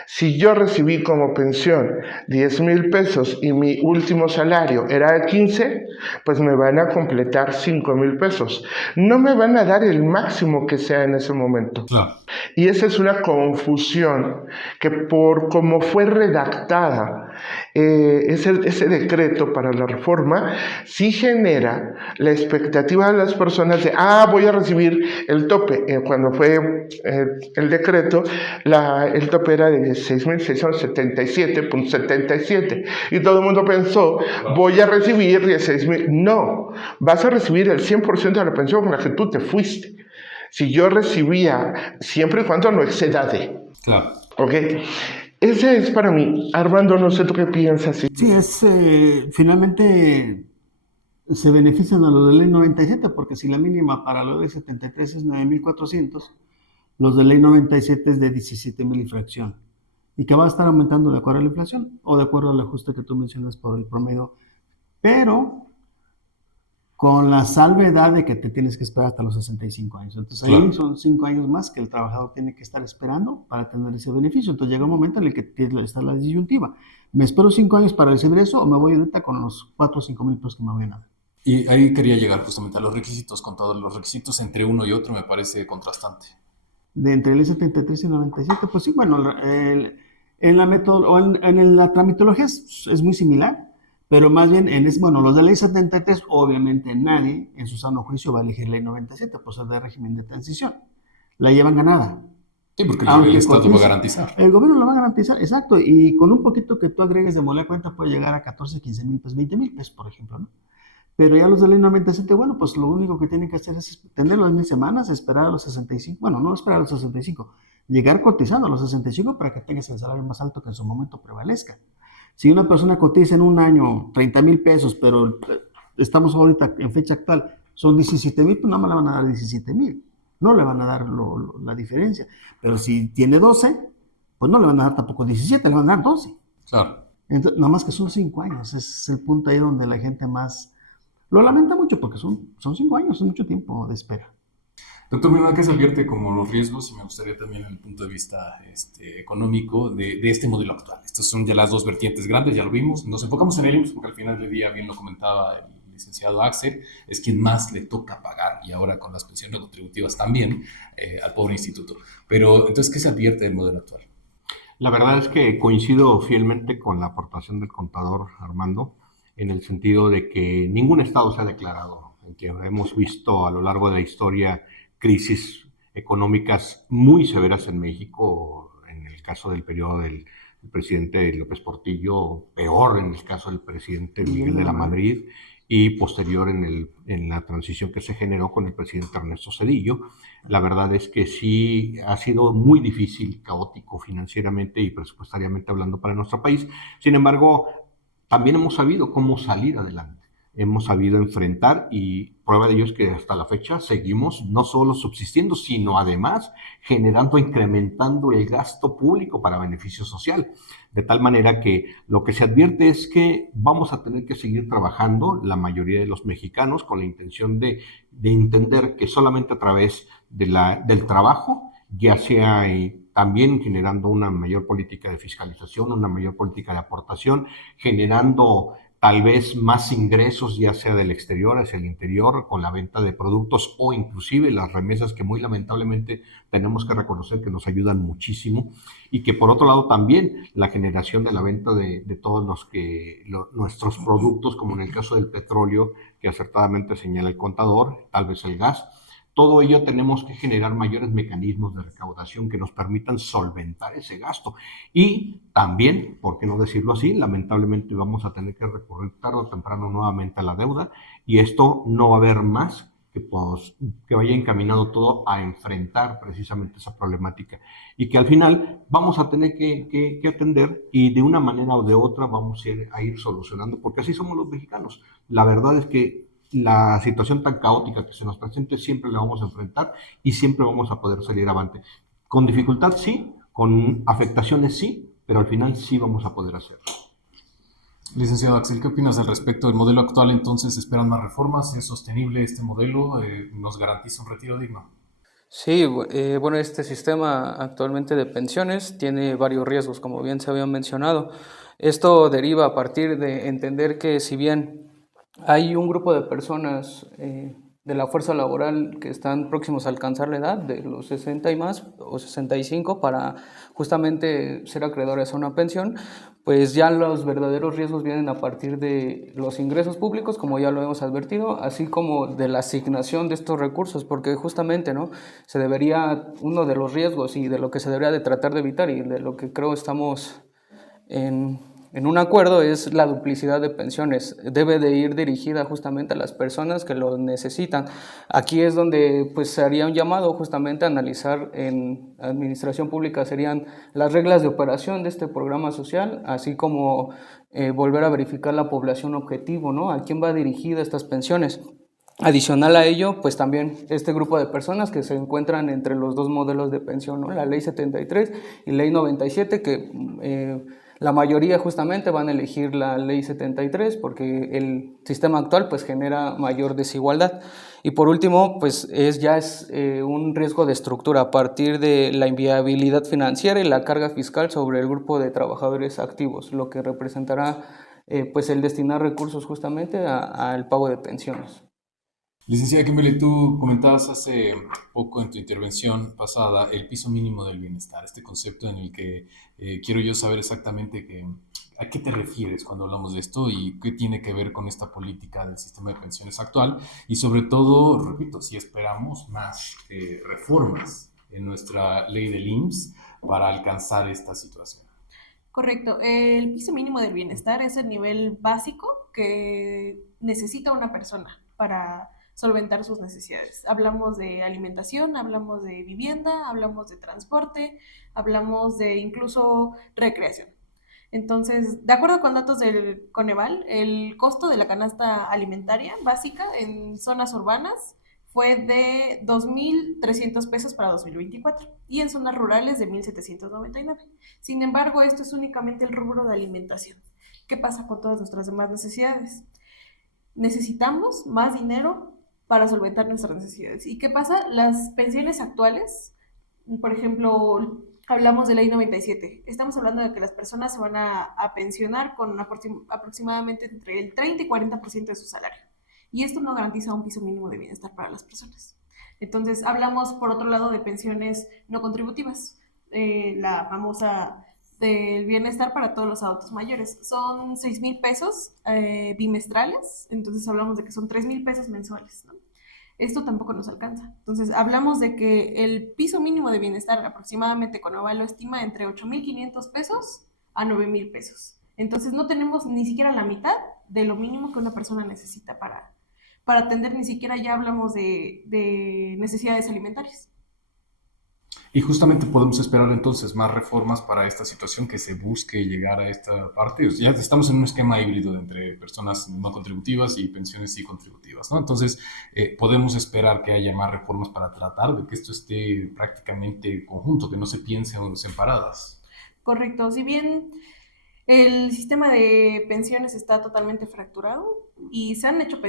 Si yo recibí como pensión 10,000 pesos y mi último salario era de 15, pues me van a completar 5,000 pesos. No me van a dar el máximo que sea en ese momento. Claro. Y esa es una confusión que por como fue redactada ese decreto para la reforma, sí genera la expectativa de las personas de, voy a recibir el tope. Cuando fue el decreto, el tope era de 6,677.77 y todo el mundo pensó, voy a recibir 16,000. No, vas a recibir el 100% de la pensión con la que tú te fuiste. Si yo recibía, siempre y cuando no exceda de. Claro. ¿Ok? Ese es para mí. Armando, no sé tú qué piensas. Sí, finalmente se benefician a los de ley 97, porque si la mínima para los de 73 es 9,400, los de ley 97 es de 17,000 y fracción, y que va a estar aumentando de acuerdo a la inflación o de acuerdo al ajuste que tú mencionas por el promedio. Pero con la salvedad de que te tienes que esperar hasta los 65 años. Entonces ahí Claro. son 5 años más que el trabajador tiene que estar esperando para tener ese beneficio. Entonces llega un momento en el que está la disyuntiva. ¿Me espero 5 años para recibir eso o me voy ahorita con los 4 o 5 mil pesos que me voy a dar? Y ahí quería llegar justamente a los requisitos, con todos los requisitos entre uno y otro me parece contrastante. De entre el 73 y el 97, pues sí, bueno, en la en la tramitología es muy similar, pero más bien, bueno, los de ley 73, obviamente nadie en su sano juicio va a elegir ley 97, pues es de régimen de transición. La llevan ganada. Sí, porque el Aunque Estado va a cotice, garantizar. el gobierno lo va a garantizar, exacto, y con un poquito que tú agregues de modelo de cuenta puede llegar a 14, 15 mil pesos, 20 mil pesos, por ejemplo, ¿no? Pero ya los de ley 97, bueno, pues lo único que tienen que hacer es tener las 1000 semanas, esperar a los 65, bueno, no esperar a los 65, llegar cotizando a los 65 para que tengas el salario más alto que en su momento prevalezca. Si una persona cotiza en un año 30 mil pesos, pero estamos ahorita en fecha actual, son 17 mil, pues no me le van a dar 17 mil, no le van a dar la diferencia. Pero si tiene 12, pues no le van a dar tampoco 17, le van a dar 12. Claro. Entonces, nada más que son 5 años, ese es el punto ahí donde la gente más lo lamenta mucho porque son 5 años, es mucho tiempo de espera. Doctor Mena, ¿qué se advierte como los riesgos? Y me gustaría también el punto de vista económico de este modelo actual. Estas son ya las dos vertientes grandes, ya lo vimos. Nos enfocamos en el IMSS porque al final del día, bien lo comentaba el licenciado Axel, es quien más le toca pagar, y ahora con las pensiones contributivas también, al pobre instituto. Pero entonces, ¿qué se advierte del modelo actual? La verdad es que coincido fielmente con la aportación del contador Armando, en el sentido de que ningún estado se ha declarado, que hemos visto a lo largo de la historia crisis económicas muy severas en México, en el caso del periodo del presidente López Portillo, peor en el caso del presidente Miguel de la Madrid, y posterior en la transición que se generó con el presidente Ernesto Zedillo. La verdad es que sí ha sido muy difícil, caótico financieramente y presupuestariamente hablando para nuestro país. Sin embargo, también hemos sabido cómo salir adelante. Hemos sabido enfrentar, y prueba de ello es que hasta la fecha seguimos no solo subsistiendo, sino además generando, incrementando el gasto público para beneficio social. De tal manera que lo que se advierte es que vamos a tener que seguir trabajando, la mayoría de los mexicanos, con la intención de entender que solamente a través del trabajo, ya sea también generando una mayor política de fiscalización, una mayor política de aportación, generando tal vez más ingresos, ya sea del exterior hacia el interior, con la venta de productos o inclusive las remesas, que muy lamentablemente tenemos que reconocer que nos ayudan muchísimo, y que por otro lado también la generación de la venta de todos nuestros productos, como en el caso del petróleo, que acertadamente señala el contador, tal vez el gas. Todo ello tenemos que generar mayores mecanismos de recaudación que nos permitan solventar ese gasto. Y también, por qué no decirlo así, lamentablemente vamos a tener que recurrir tarde o temprano nuevamente a la deuda, y esto no va a haber más que vaya encaminado todo a enfrentar precisamente esa problemática, y que al final vamos a tener que atender, y de una manera o de otra vamos a ir solucionando, porque así somos los mexicanos. La verdad es que la situación tan caótica que se nos presente siempre la vamos a enfrentar y siempre vamos a poder salir avante. Con dificultad sí, con afectaciones sí, pero al final sí vamos a poder hacerlo. Licenciado Axel, ¿qué opinas al respecto del modelo actual? Entonces, ¿esperan más reformas? ¿Es sostenible este modelo? ¿Nos garantiza un retiro digno? Sí, bueno, este sistema actualmente de pensiones tiene varios riesgos, como bien se había mencionado. Esto deriva a partir de entender que si bien hay un grupo de personas de la fuerza laboral que están próximos a alcanzar la edad de los 60 y más, o 65, para justamente ser acreedores a una pensión, pues ya los verdaderos riesgos vienen a partir de los ingresos públicos, como ya lo hemos advertido, así como de la asignación de estos recursos, porque justamente, ¿no?, uno de los riesgos y de lo que se debería de tratar de evitar, y de lo que creo estamos en un acuerdo, es la duplicidad de pensiones. Debe de ir dirigida justamente a las personas que lo necesitan. Aquí es donde pues se haría un llamado justamente a analizar en administración pública, serían las reglas de operación de este programa social, así como volver a verificar la población objetivo, ¿no?, a quién va dirigida estas pensiones. Adicional a ello, pues también este grupo de personas que se encuentran entre los dos modelos de pensión, ¿no?, la Ley 73 y Ley 97, que La mayoría justamente van a elegir la ley 73 porque el sistema actual pues genera mayor desigualdad. Y por último, pues ya es un riesgo de estructura a partir de la inviabilidad financiera y la carga fiscal sobre el grupo de trabajadores activos, lo que representará pues el destinar recursos justamente al pago de pensiones. Licenciada Kimberly, tú comentabas hace poco en tu intervención pasada el piso mínimo del bienestar, este concepto en el que quiero yo saber exactamente a qué te refieres cuando hablamos de esto y qué tiene que ver con esta política del sistema de pensiones actual y sobre todo, repito, si esperamos más reformas en nuestra ley del IMSS para alcanzar esta situación. Correcto. El piso mínimo del bienestar es el nivel básico que necesita una persona para solventar sus necesidades. Hablamos de alimentación, hablamos de vivienda, hablamos de transporte, hablamos de incluso recreación. Entonces, de acuerdo con datos del Coneval, el costo de la canasta alimentaria básica en zonas urbanas fue de 2.300 pesos para 2024 y en zonas rurales de 1.799. Sin embargo, esto es únicamente el rubro de alimentación. ¿Qué pasa con todas nuestras demás necesidades? Necesitamos más dinero para solventar nuestras necesidades. ¿Y qué pasa? Las pensiones actuales, por ejemplo, hablamos de ley 97. Estamos hablando de que las personas se van a pensionar con aproximadamente entre el 30 y 40% de su salario. Y esto no garantiza un piso mínimo de bienestar para las personas. Entonces, hablamos, por otro lado, de pensiones no contributivas, la famosa del bienestar para todos los adultos mayores. Son 6,000 pesos bimestrales, entonces hablamos de que son 3,000 pesos mensuales, ¿no? Esto tampoco nos alcanza. Entonces, hablamos de que el piso mínimo de bienestar aproximadamente Coneval lo estima entre 8,500 pesos a 9,000 pesos. Entonces, no tenemos ni siquiera la mitad de lo mínimo que una persona necesita para atender, ni siquiera ya hablamos de necesidades alimentarias. Y justamente podemos esperar entonces más reformas para esta situación, que se busque llegar a esta parte. O sea, ya estamos en un esquema híbrido entre personas no contributivas y pensiones sí contributivas, ¿no? Entonces, podemos esperar que haya más reformas para tratar de que esto esté prácticamente conjunto, que no se piense en separadas. Correcto. Si bien el sistema de pensiones está totalmente fracturado y se han hecho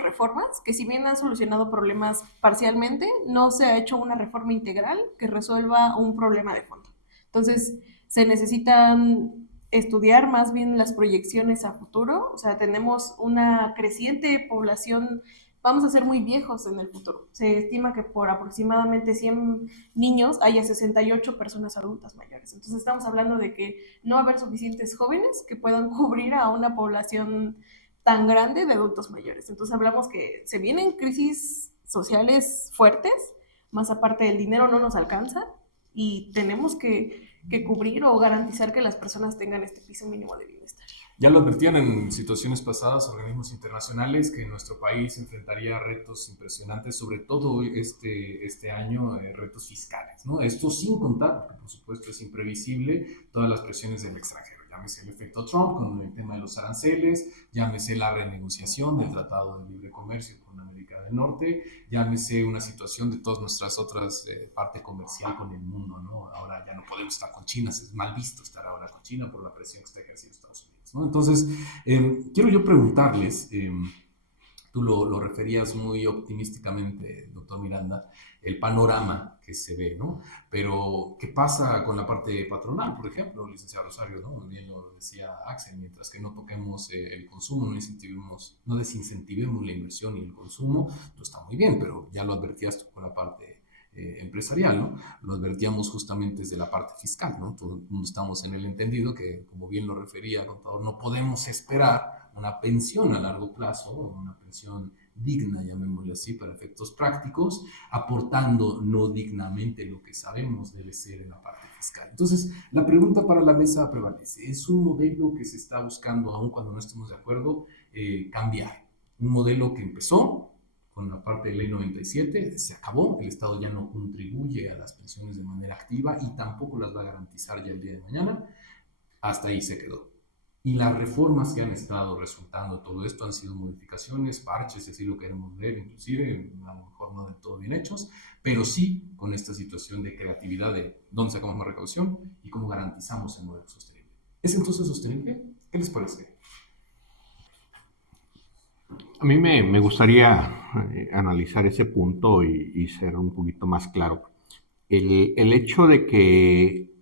reformas que, si bien han solucionado problemas parcialmente, no se ha hecho una reforma integral que resuelva un problema de fondo. Entonces, se necesitan estudiar más bien las proyecciones a futuro. O sea, tenemos una creciente población, vamos a ser muy viejos en el futuro. Se estima que por aproximadamente 100 niños haya 68 personas adultas mayores. Entonces, estamos hablando de que no va a haber suficientes jóvenes que puedan cubrir a una población tan grande de adultos mayores. Entonces, hablamos que se vienen crisis sociales fuertes, más aparte el dinero no nos alcanza y tenemos que cubrir o garantizar que las personas tengan este piso mínimo de bienestar. Ya lo advertían en situaciones pasadas organismos internacionales que nuestro país enfrentaría retos impresionantes, sobre todo este año, retos fiscales, ¿no? Esto sin contar, porque por supuesto es imprevisible, todas las presiones del extranjero. Llámese el efecto Trump con el tema de los aranceles, llámese la renegociación del Tratado de Libre Comercio con América del Norte, llámese una situación de todas nuestras otras parte comercial con el mundo, ¿no? Ahora ya no podemos estar con China, es mal visto estar ahora con China por la presión que está ejerciendo Estados Unidos, ¿no? Entonces, quiero yo preguntarles, tú lo referías muy optimísticamente, doctor Miranda, el panorama que se ve, ¿no? Pero, ¿qué pasa con la parte patronal, por ejemplo, licenciado Rosario, ¿no? Bien lo decía Axel, mientras que no toquemos el consumo, no desincentivemos la inversión y el consumo, todo está muy bien, pero ya lo advertías tú con la parte empresarial, ¿no? Lo advertíamos justamente desde la parte fiscal, ¿no? Todo el mundo estamos en el entendido que, como bien lo refería el contador, no podemos esperar una pensión a largo plazo, una pensión digna, llamémosle así, para efectos prácticos, aportando no dignamente lo que sabemos debe ser en la parte fiscal. Entonces, la pregunta para la mesa prevalece. ¿Es un modelo que se está buscando, aun cuando no estemos de acuerdo, cambiar? Un modelo que empezó con la parte de ley 97, se acabó, el Estado ya no contribuye a las pensiones de manera activa y tampoco las va a garantizar ya el día de mañana, hasta ahí se quedó. Y las reformas que han estado resultando de todo esto han sido modificaciones, parches, si así lo queremos ver, inclusive, a lo mejor no del todo bien hechos, pero sí con esta situación de creatividad de dónde sacamos más recaudación y cómo garantizamos el modelo sostenible. ¿Es entonces sostenible? ¿Qué les parece? A mí me gustaría analizar ese punto y ser un poquito más claro. El hecho de que,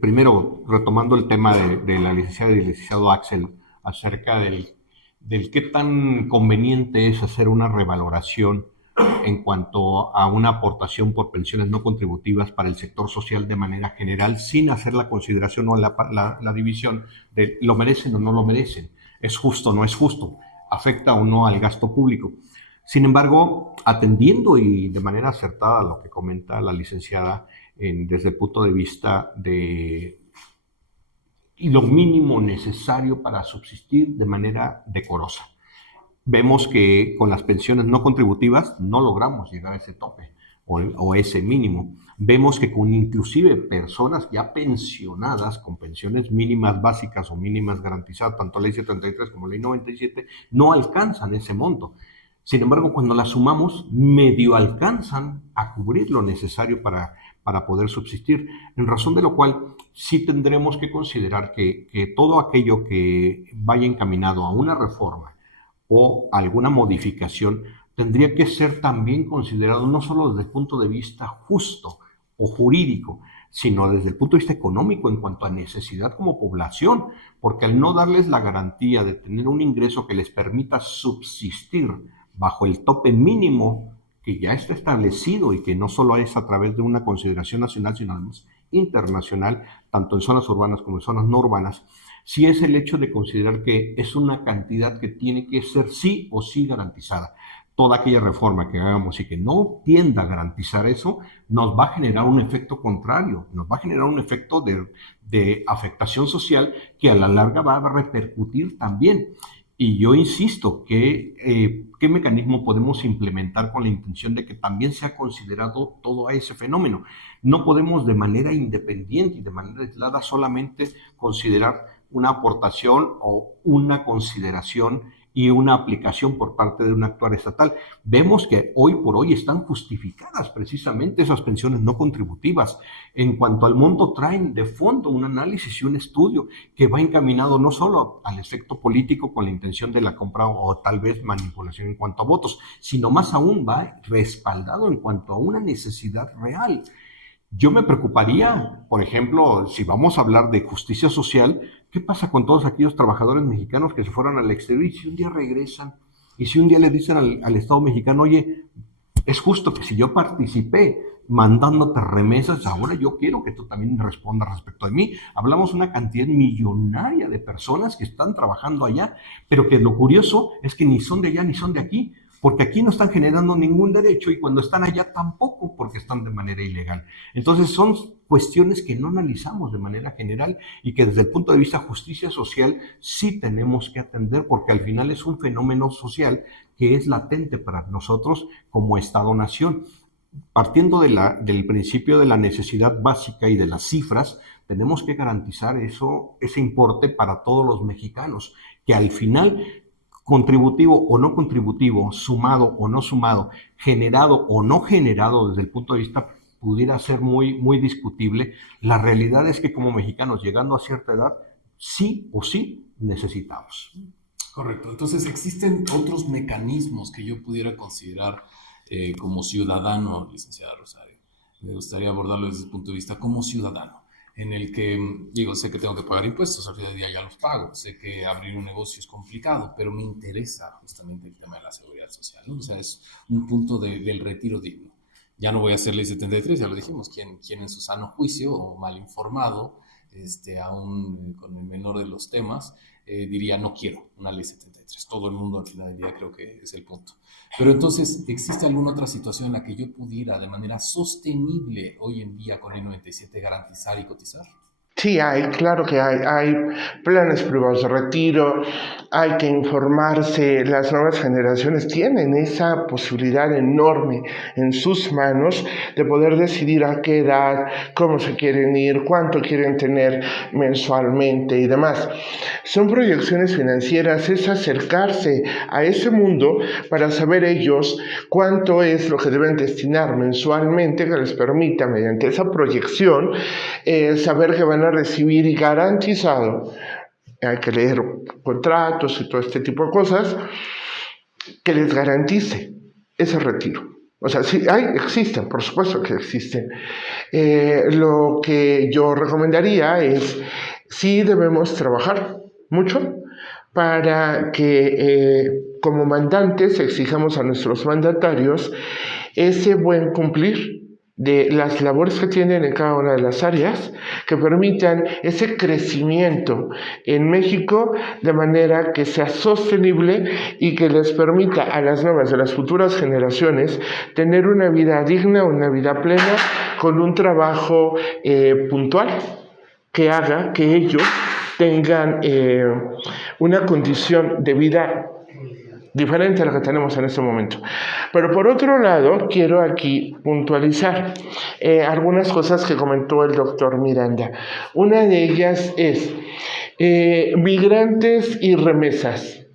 primero, retomando el tema de la licenciada y el licenciado Axel acerca del qué tan conveniente es hacer una revaloración en cuanto a una aportación por pensiones no contributivas para el sector social de manera general, sin hacer la consideración o la división de lo merecen o no lo merecen, es justo o no es justo, afecta o no al gasto público. Sin embargo, atendiendo y de manera acertada a lo que comenta la licenciada desde el punto de vista de lo mínimo necesario para subsistir de manera decorosa. Vemos que con las pensiones no contributivas no logramos llegar a ese tope o ese mínimo. Vemos que con inclusive personas ya pensionadas con pensiones mínimas básicas o mínimas garantizadas, tanto ley 73 como ley 97, no alcanzan ese monto. Sin embargo, cuando las sumamos, medio alcanzan a cubrir lo necesario para poder subsistir, en razón de lo cual sí tendremos que considerar que todo aquello que vaya encaminado a una reforma o alguna modificación tendría que ser también considerado no solo desde el punto de vista justo o jurídico, sino desde el punto de vista económico en cuanto a necesidad como población, porque al no darles la garantía de tener un ingreso que les permita subsistir bajo el tope mínimo que ya está establecido y que no solo es a través de una consideración nacional, sino además internacional, tanto en zonas urbanas como en zonas no urbanas, sí es el hecho de considerar que es una cantidad que tiene que ser sí o sí garantizada. Toda aquella reforma que hagamos y que no tienda a garantizar eso, nos va a generar un efecto contrario, nos va a generar un efecto de afectación social que a la larga va a repercutir también. Y yo insisto, ¿qué mecanismo podemos implementar con la intención de que también sea considerado todo ese fenómeno? No podemos de manera independiente y de manera aislada solamente considerar una aportación o una consideración y una aplicación por parte de un actuar estatal. Vemos que hoy por hoy están justificadas precisamente esas pensiones no contributivas. En cuanto al monto, traen de fondo un análisis y un estudio que va encaminado no solo al efecto político con la intención de la compra o tal vez manipulación en cuanto a votos, sino más aún va respaldado en cuanto a una necesidad real. Yo me preocuparía, por ejemplo, si vamos a hablar de justicia social, ¿qué pasa con todos aquellos trabajadores mexicanos que se fueron al exterior y si un día regresan y si un día le dicen al Estado mexicano, oye, es justo que si yo participé mandándote remesas, ahora yo quiero que tú también respondas respecto de mí? Hablamos de una cantidad millonaria de personas que están trabajando allá, pero que lo curioso es que ni son de allá ni son de aquí, porque aquí no están generando ningún derecho y cuando están allá tampoco, porque están de manera ilegal. Entonces son cuestiones que no analizamos de manera general y que desde el punto de vista de justicia social sí tenemos que atender, porque al final es un fenómeno social que es latente para nosotros como Estado-nación. Partiendo del principio de la necesidad básica y de las cifras, tenemos que garantizar ese importe para todos los mexicanos, que al final, contributivo o no contributivo, sumado o no sumado, generado o no generado desde el punto de vista pudiera ser muy, muy discutible, la realidad es que como mexicanos llegando a cierta edad, sí o sí necesitamos. Correcto. Entonces, ¿existen otros mecanismos que yo pudiera considerar como ciudadano, licenciada Rosario? Me gustaría abordarlo desde el punto de vista como ciudadano, en el que, digo, sé que tengo que pagar impuestos, al final del día ya los pago, sé que abrir un negocio es complicado, pero me interesa justamente el tema de la seguridad social, ¿no? O sea, es un punto del retiro digno. Ya no voy a hacer ley 73, ya lo dijimos, quien en su sano juicio o mal informado, aún con el menor de los temas, diría no quiero una ley 73. Todo el mundo al final del día creo que es el punto. Pero entonces, ¿existe alguna otra situación en la que yo pudiera de manera sostenible hoy en día con el 97 garantizar y cotizar? Sí, claro que hay planes privados de retiro, hay que informarse, las nuevas generaciones tienen esa posibilidad enorme en sus manos de poder decidir a qué edad, cómo se quieren ir, cuánto quieren tener mensualmente y demás. Son proyecciones financieras, es acercarse a ese mundo para saber ellos cuánto es lo que deben destinar mensualmente que les permita, mediante esa proyección, saber que van a recibir y garantizado, hay que leer contratos y todo este tipo de cosas, que les garantice ese retiro. O sea, sí, existen, por supuesto que existen. Lo que yo recomendaría es, sí debemos trabajar mucho para que como mandantes exijamos a nuestros mandatarios ese buen cumplir de las labores que tienen en cada una de las áreas que permitan ese crecimiento en México de manera que sea sostenible y que les permita a las nuevas, de las futuras generaciones, tener una vida digna, una vida plena, con un trabajo puntual que haga que ellos tengan una condición de vida diferente a la que tenemos en este momento. Pero por otro lado, quiero aquí puntualizar algunas cosas que comentó el doctor Miranda. Una de ellas es migrantes y remesas.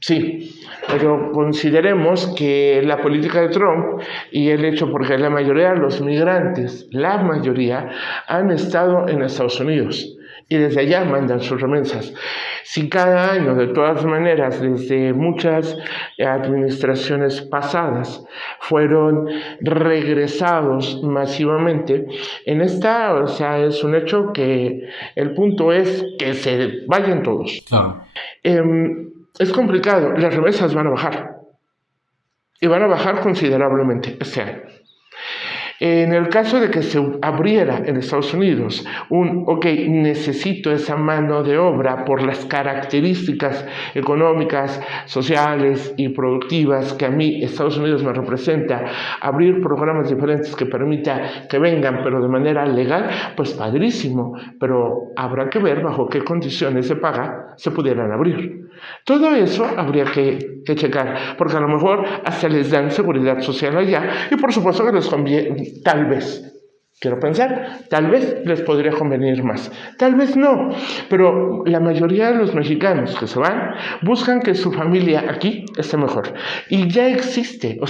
Sí, pero consideremos que la política de Trump y el hecho porque la mayoría de los migrantes, la mayoría, han estado en Estados Unidos y desde allá mandan sus remesas. Si cada año, de todas maneras, desde muchas administraciones pasadas, fueron regresados masivamente, en esta, o sea, es un hecho que el punto es que se vayan todos. Claro. Es complicado, las remesas van a bajar, y van a bajar considerablemente este año. En el caso de que se abriera en Estados Unidos necesito esa mano de obra por las características económicas, sociales y productivas que a mí Estados Unidos me representa, abrir programas diferentes que permita que vengan, pero de manera legal, pues padrísimo, pero habrá que ver bajo qué condiciones de paga se pudieran abrir. Todo eso habría que checar, porque a lo mejor hasta les dan seguridad social allá y por supuesto que les conviene, tal vez, quiero pensar, tal vez les podría convenir más, tal vez no, pero la mayoría de los mexicanos que se van buscan que su familia aquí esté mejor. Y ya existe,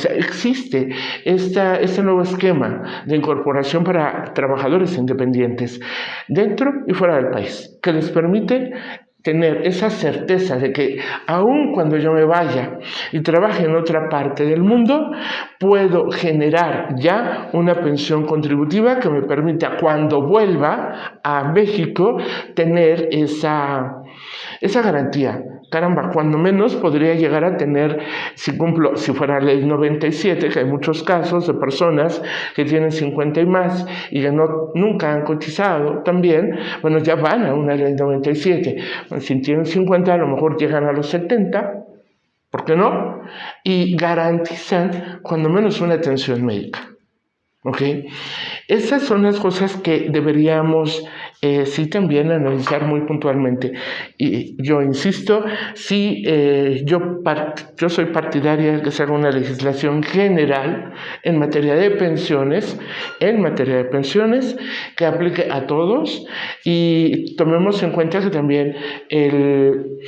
este nuevo esquema de incorporación para trabajadores independientes dentro y fuera del país, que les permite tener esa certeza de que aun cuando yo me vaya y trabaje en otra parte del mundo, puedo generar ya una pensión contributiva que me permita cuando vuelva a México tener esa garantía. Caramba, cuando menos podría llegar a tener, si fuera ley 97, que hay muchos casos de personas que tienen 50 y más y que nunca han cotizado también, bueno, ya van a una ley 97. Bueno, si tienen 50, a lo mejor llegan a los 70, ¿por qué no? Y garantizan cuando menos una atención médica. ¿Ok? Esas son las cosas que deberíamos sí también analizar muy puntualmente. Y yo insisto, sí, yo soy partidaria de que se haga una legislación general en materia de pensiones, que aplique a todos y tomemos en cuenta que también el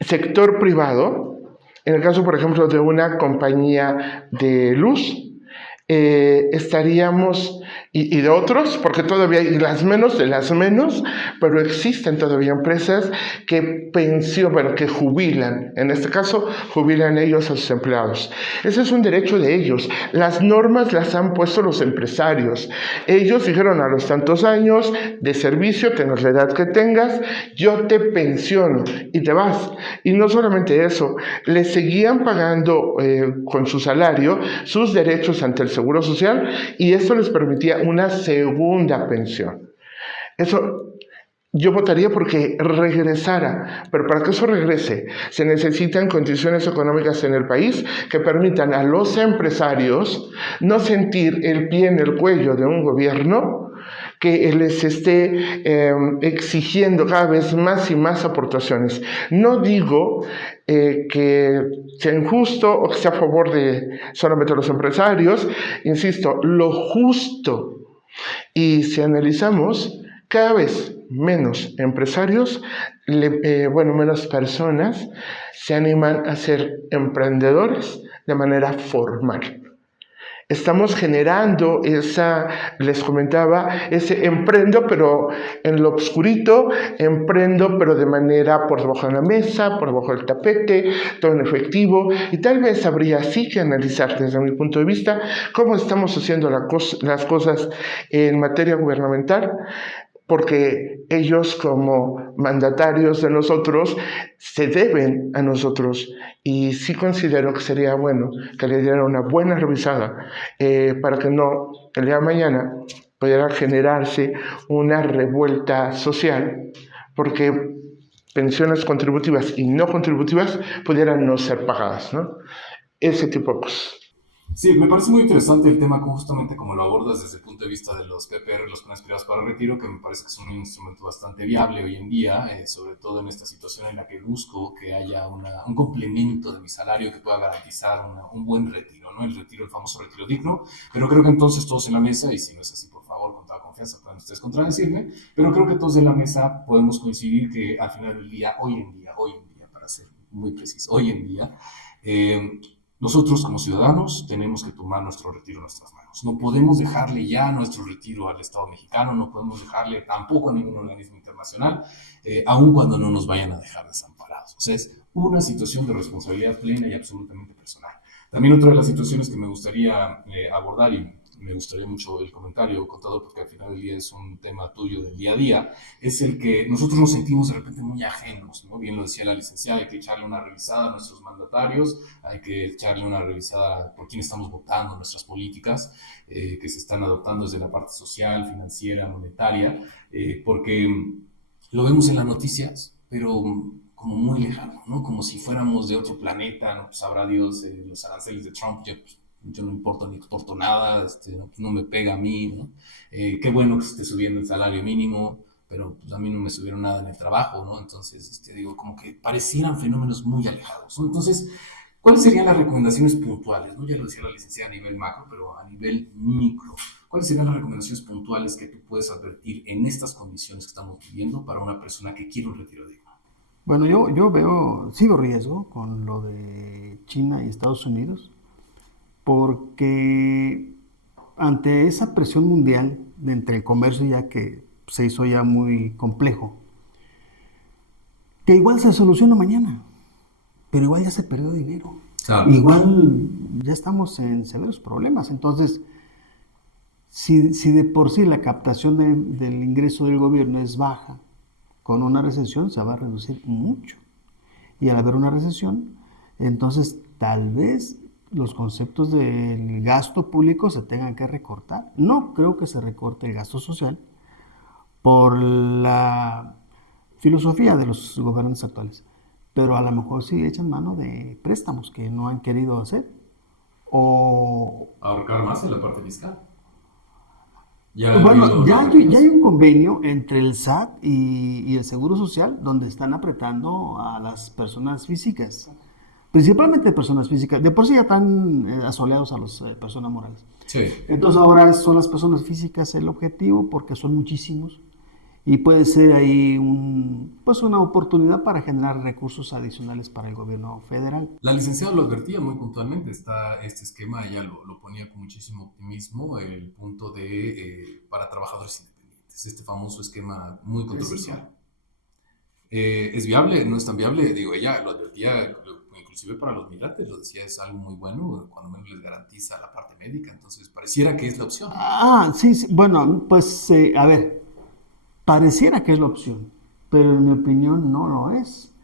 sector privado, en el caso, por ejemplo, de una compañía de luz, estaríamos, y de otros, porque todavía hay las menos, pero existen todavía empresas que que jubilan, en este caso, jubilan ellos a sus empleados. Ese es un derecho de ellos. Las normas las han puesto los empresarios. Ellos dijeron a los tantos años de servicio, tengas la edad que tengas, yo te pensiono y te vas. Y no solamente eso, les seguían pagando con su salario sus derechos ante el Seguro Social y eso les permitía una segunda pensión. Eso yo votaría porque regresara, pero para que eso regrese se necesitan condiciones económicas en el país que permitan a los empresarios no sentir el pie en el cuello de un gobierno que les esté exigiendo cada vez más y más aportaciones. No digo que sea injusto o que sea a favor de solamente los empresarios. Insisto, lo justo. Y si analizamos, cada vez menos empresarios, menos personas se animan a ser emprendedores de manera formal. Estamos generando les comentaba, ese emprendo, pero en lo obscurito, emprendo, pero de manera por debajo de la mesa, por debajo del tapete, todo en efectivo, y tal vez habría sí que analizar desde mi punto de vista cómo estamos haciendo las cosas en materia gubernamental, porque ellos como mandatarios de nosotros se deben a nosotros, y sí considero que sería bueno que le dieran una buena revisada para que no, el día de mañana, pudiera generarse una revuelta social, porque pensiones contributivas y no contributivas pudieran no ser pagadas, ¿no? Ese tipo de cosas. Sí, me parece muy interesante el tema, justamente como lo abordas desde el punto de vista de los PPR, los planes privados para el retiro, que me parece que es un instrumento bastante viable hoy en día, sobre todo en esta situación en la que busco que haya un complemento de mi salario que pueda garantizar un buen retiro, ¿no? El famoso retiro digno, pero creo que entonces todos en la mesa, y si no es así, por favor, con toda confianza pueden ustedes contradecirme, pero creo que todos en la mesa podemos coincidir que al final del día, hoy en día, para ser muy preciso, hoy en día, nosotros como ciudadanos tenemos que tomar nuestro retiro en nuestras manos. No podemos dejarle ya nuestro retiro al Estado mexicano, no podemos dejarle tampoco a ningún organismo internacional, aun cuando no nos vayan a dejar desamparados. O sea, es una situación de responsabilidad plena y absolutamente personal. También otra de las situaciones que me gustaría abordar, y me gustaría mucho el comentario, contador, porque al final del día es un tema tuyo del día a día, es el que nosotros nos sentimos de repente muy ajenos, ¿no? Bien lo decía la licenciada, hay que echarle una revisada a nuestros mandatarios, hay que echarle una revisada por quién estamos votando, nuestras políticas que se están adoptando desde la parte social, financiera, monetaria, porque lo vemos en las noticias, pero como muy lejano, ¿no? Como si fuéramos de otro planeta, ¿no? Pues sabrá Dios, los aranceles de Trump, yo no importo ni exporto nada, no me pega a mí, ¿no? Qué bueno que se esté subiendo el salario mínimo, pero pues a mí no me subieron nada en el trabajo, ¿no? Entonces, digo, como que parecieran fenómenos muy alejados, ¿no? Entonces, ¿cuáles serían las recomendaciones puntuales, ¿no? Ya lo decía la licenciada a nivel macro, pero a nivel micro, ¿cuáles serían las recomendaciones puntuales que tú puedes advertir en estas condiciones que estamos viviendo para una persona que quiere un retiro digno? Bueno, sigo riesgo con lo de China y Estados Unidos, porque ante esa presión mundial entre el comercio ya que se hizo ya muy complejo, que igual se soluciona mañana, pero igual ya se perdió dinero. Claro. Igual ya estamos en severos problemas. Entonces, si de por sí la captación del ingreso del gobierno es baja, con una recesión se va a reducir mucho. Y al haber una recesión, entonces tal vez los conceptos del gasto público se tengan que recortar. No creo que se recorte el gasto social por la filosofía de los gobernantes actuales, pero a lo mejor sí echan mano de préstamos que no han querido hacer, o ahorcar más en la parte fiscal. Ya hay un convenio entre el SAT y el Seguro Social donde están apretando a las personas físicas, principalmente personas físicas. De por sí ya están asoleados a las personas morales. Sí. Entonces ahora son las personas físicas el objetivo porque son muchísimos y puede ser ahí una oportunidad para generar recursos adicionales para el gobierno federal. La licenciada lo advertía muy puntualmente, este esquema ella lo ponía con muchísimo optimismo, el punto de para trabajadores independientes, este famoso esquema muy controversial. ¿Es viable? ¿No es tan viable? Digo, ella lo advertía, inclusive para los migrantes, lo decía, es algo muy bueno, cuando menos les garantiza la parte médica, entonces pareciera que es la opción. Sí, bueno, pues a ver, pareciera que es la opción, pero en mi opinión no lo es,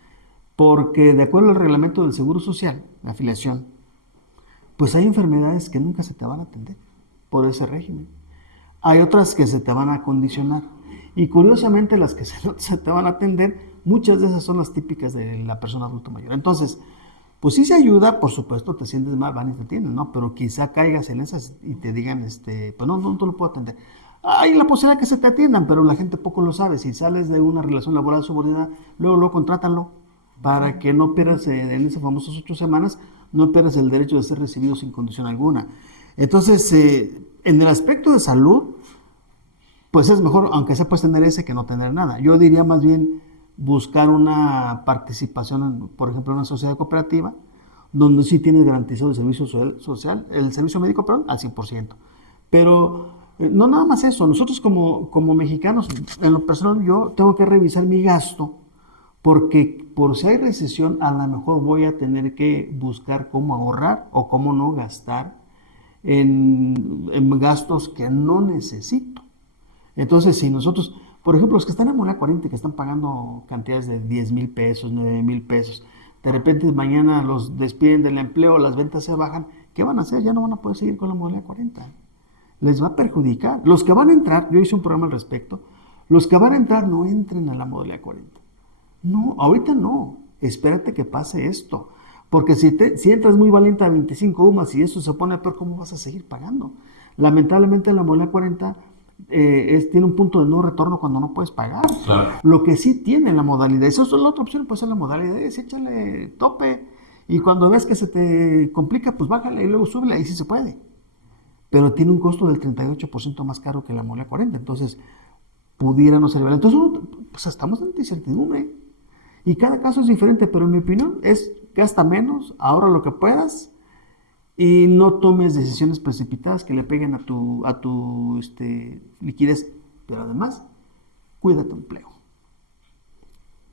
porque de acuerdo al reglamento del Seguro Social, la afiliación, pues hay enfermedades que nunca se te van a atender por ese régimen. Hay otras que se te van a condicionar y curiosamente las que se te van a atender, muchas de esas son las típicas de la persona adulta mayor. Entonces, pues sí se ayuda, por supuesto, te sientes mal, van y te atienden, ¿no? Pero quizá caigas en esas y te digan, pues no te lo puedo atender. hay la posibilidad que se te atiendan, pero la gente poco lo sabe. Si sales de una relación laboral subordinada, luego contrátalo para que no pierdas en esas famosas 8 semanas, no pierdas el derecho de ser recibido sin condición alguna. Entonces, en el aspecto de salud, pues es mejor, aunque sea puedes tener ese, que no tener nada. Yo diría más bien buscar una participación, por ejemplo, en una sociedad cooperativa, donde sí tienes garantizado el servicio social, el servicio médico, perdón, al 100%. Pero no nada más eso, nosotros como mexicanos, en lo personal yo tengo que revisar mi gasto, porque por si hay recesión, a lo mejor voy a tener que buscar cómo ahorrar o cómo no gastar en gastos que no necesito. Entonces, si nosotros, por ejemplo, los que están en moneda 40, que están pagando cantidades de 10,000 pesos, 9,000 pesos, de repente mañana los despiden del empleo, las ventas se bajan, ¿qué van a hacer? Ya no van a poder seguir con la modalidad 40. Les va a perjudicar. Los que van a entrar, yo hice un programa al respecto, los que van a entrar no entren a la modalidad 40. No, ahorita no. Espérate que pase esto. Porque si entras muy valiente a 25 UMAS y eso se pone peor, ¿cómo vas a seguir pagando? Lamentablemente la modalidad 40 tiene un punto de no retorno cuando no puedes pagar. Claro. Lo que sí tiene la modalidad, esa es la otra opción, puede ser la modalidad, es échale tope y cuando ves que se te complica, pues bájale y luego súbele, ahí sí se puede. Pero tiene un costo del 38% más caro que la modalidad 40, entonces pudiera no ser viable. Entonces, pues estamos en incertidumbre y cada caso es diferente, pero en mi opinión es gasta menos, ahorra lo que puedas y no tomes decisiones precipitadas que le peguen a tu liquidez, pero además cuida tu empleo.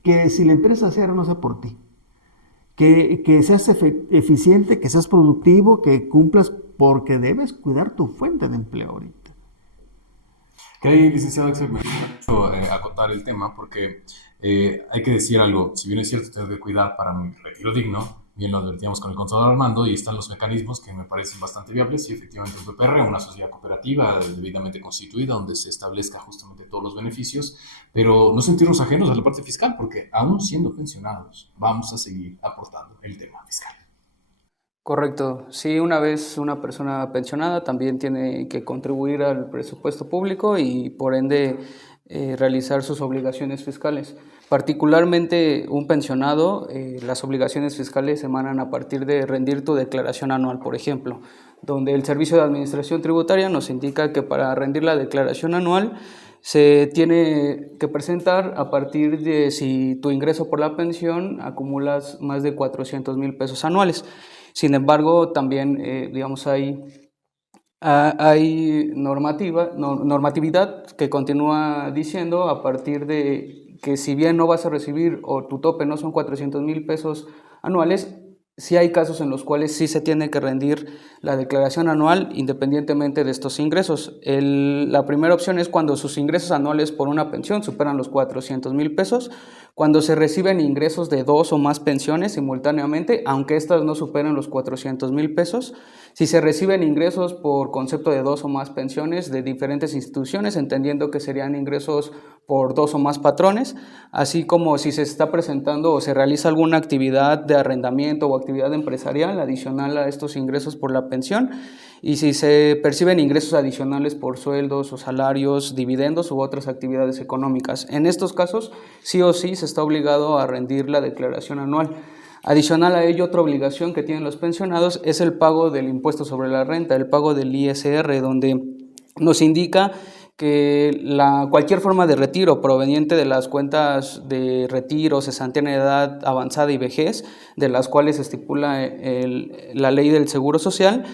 Que si la empresa cierra, no sea por ti. Que seas eficiente, que seas productivo, que cumplas, porque debes cuidar tu fuente de empleo ahorita. Que ahí, licenciado Axel, me gusta mucho acotar el tema, porque hay que decir algo. Si bien es cierto, tengo que cuidar para mi retiro digno, bien lo advertíamos con el contador Armando, y están los mecanismos que me parecen bastante viables, y efectivamente un PPR, una sociedad cooperativa debidamente constituida, donde se establezca justamente todos los beneficios, pero no sentirnos ajenos a la parte fiscal, porque aún siendo pensionados, vamos a seguir aportando el tema fiscal. Correcto. Sí, una vez una persona pensionada también tiene que contribuir al presupuesto público y por ende realizar sus obligaciones fiscales. Particularmente un pensionado, las obligaciones fiscales emanan a partir de rendir tu declaración anual, por ejemplo, donde el Servicio de Administración Tributaria nos indica que para rendir la declaración anual se tiene que presentar a partir de si tu ingreso por la pensión acumulas más de 400,000 pesos anuales. Sin embargo, también, hay normatividad que continúa diciendo a partir de que si bien no vas a recibir o tu tope no son 400,000 pesos anuales, sí hay casos en los cuales sí se tiene que rendir la declaración anual independientemente de estos ingresos. La primera opción es cuando sus ingresos anuales por una pensión superan los 400,000 pesos, cuando se reciben ingresos de 2 o más pensiones simultáneamente, aunque estas no superen los 400,000 pesos, si se reciben ingresos por concepto de 2 o más pensiones de diferentes instituciones, entendiendo que serían ingresos por 2 o más patrones, así como si se está presentando o se realiza alguna actividad de arrendamiento o actividad empresarial adicional a estos ingresos por la pensión, y si se perciben ingresos adicionales por sueldos o salarios, dividendos u otras actividades económicas. En estos casos, sí o sí se está obligado a rendir la declaración anual. Adicional a ello, otra obligación que tienen los pensionados es el pago del impuesto sobre la renta, el pago del ISR, donde nos indica que cualquier forma de retiro proveniente de las cuentas de retiro, cesantía en edad avanzada y vejez, de las cuales estipula la ley del Seguro Social,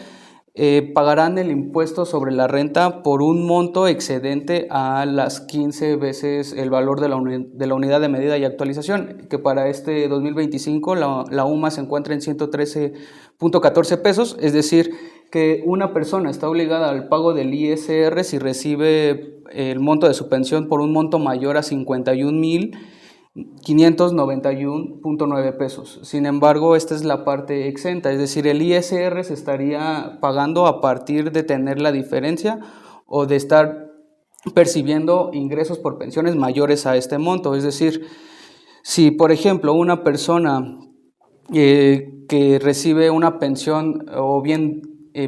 pagarán el impuesto sobre la renta por un monto excedente a las 15 veces el valor de la unidad de medida y actualización, que para este 2025 la UMA se encuentra en 113.14 pesos, es decir, que una persona está obligada al pago del ISR si recibe el monto de su pensión por un monto mayor a 51,591.9 pesos. Sin embargo, esta es la parte exenta, es decir, el ISR se estaría pagando a partir de tener la diferencia o de estar percibiendo ingresos por pensiones mayores a este monto. Es decir, si por ejemplo una persona que recibe una pensión o bien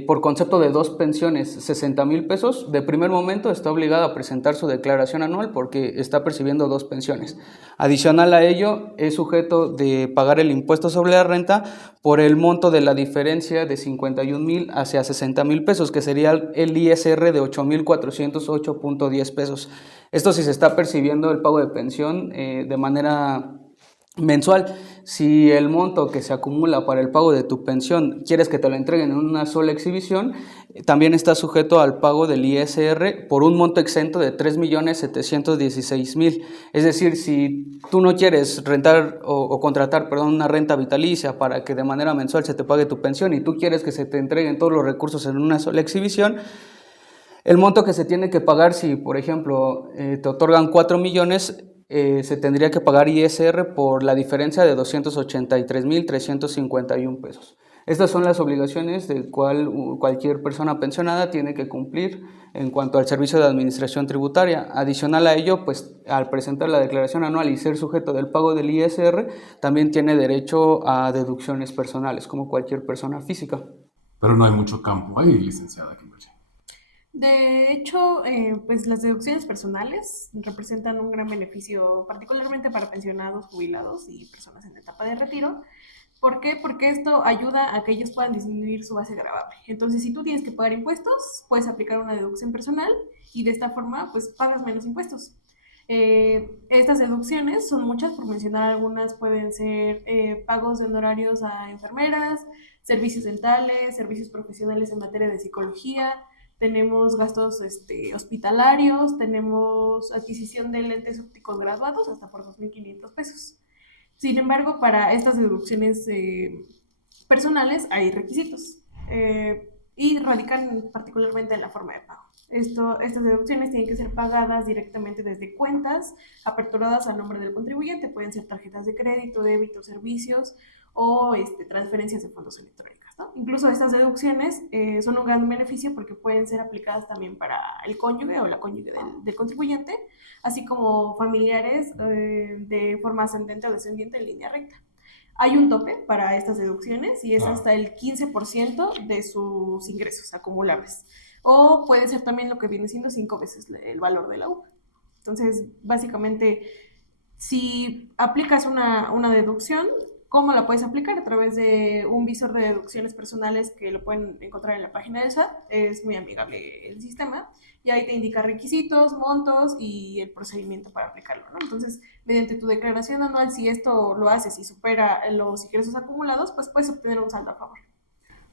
por concepto de 2 pensiones, 60,000 pesos, de primer momento está obligada a presentar su declaración anual porque está percibiendo 2 pensiones. Adicional a ello, es sujeto de pagar el impuesto sobre la renta por el monto de la diferencia de 51,000 hacia 60,000 pesos, que sería el ISR de 8,408.10 pesos. Esto si se está percibiendo el pago de pensión de manera mensual. Si el monto que se acumula para el pago de tu pensión quieres que te lo entreguen en una sola exhibición, también está sujeto al pago del ISR por un monto exento de 3,716,000. Es decir, si tú no quieres rentar o contratar, una renta vitalicia para que de manera mensual se te pague tu pensión y tú quieres que se te entreguen todos los recursos en una sola exhibición, el monto que se tiene que pagar, si por ejemplo te otorgan 4 millones, se tendría que pagar ISR por la diferencia de 283,351 pesos. Estas son las obligaciones de cualquier persona pensionada tiene que cumplir en cuanto al servicio de administración tributaria. Adicional a ello, pues al presentar la declaración anual y ser sujeto del pago del ISR, también tiene derecho a deducciones personales, como cualquier persona física. Pero no hay mucho campo ahí, licenciada Kimberly. De hecho, pues las deducciones personales representan un gran beneficio, particularmente para pensionados, jubilados y personas en etapa de retiro. ¿Por qué? Porque esto ayuda a que ellos puedan disminuir su base gravable. Entonces, si tú tienes que pagar impuestos, puedes aplicar una deducción personal y de esta forma, pues pagas menos impuestos. Estas deducciones son muchas, por mencionar algunas, pueden ser pagos de honorarios a enfermeras, servicios dentales, servicios profesionales en materia de psicología. Tenemos gastos hospitalarios, tenemos adquisición de lentes ópticos graduados hasta por 2,500 pesos. Sin embargo, para estas deducciones personales hay requisitos y radican particularmente en la forma de pago. Estas deducciones tienen que ser pagadas directamente desde cuentas aperturadas a nombre del contribuyente. Pueden ser tarjetas de crédito, débito, servicios o transferencias de fondos electrónicas, ¿no? Incluso estas deducciones son un gran beneficio porque pueden ser aplicadas también para el cónyuge o la cónyuge del contribuyente, así como familiares de forma ascendente o descendiente en línea recta. Hay un tope para estas deducciones y es hasta el 15% de sus ingresos acumulables. O puede ser también lo que viene siendo 5 veces el valor de la UVA. Entonces, básicamente, si aplicas una deducción, ¿cómo la puedes aplicar? A través de un visor de deducciones personales que lo pueden encontrar en la página del SAT. Es muy amigable el sistema y ahí te indica requisitos, montos y el procedimiento para aplicarlo, ¿no? Entonces, mediante tu declaración anual, si esto lo haces y supera los ingresos acumulados, pues puedes obtener un saldo a favor.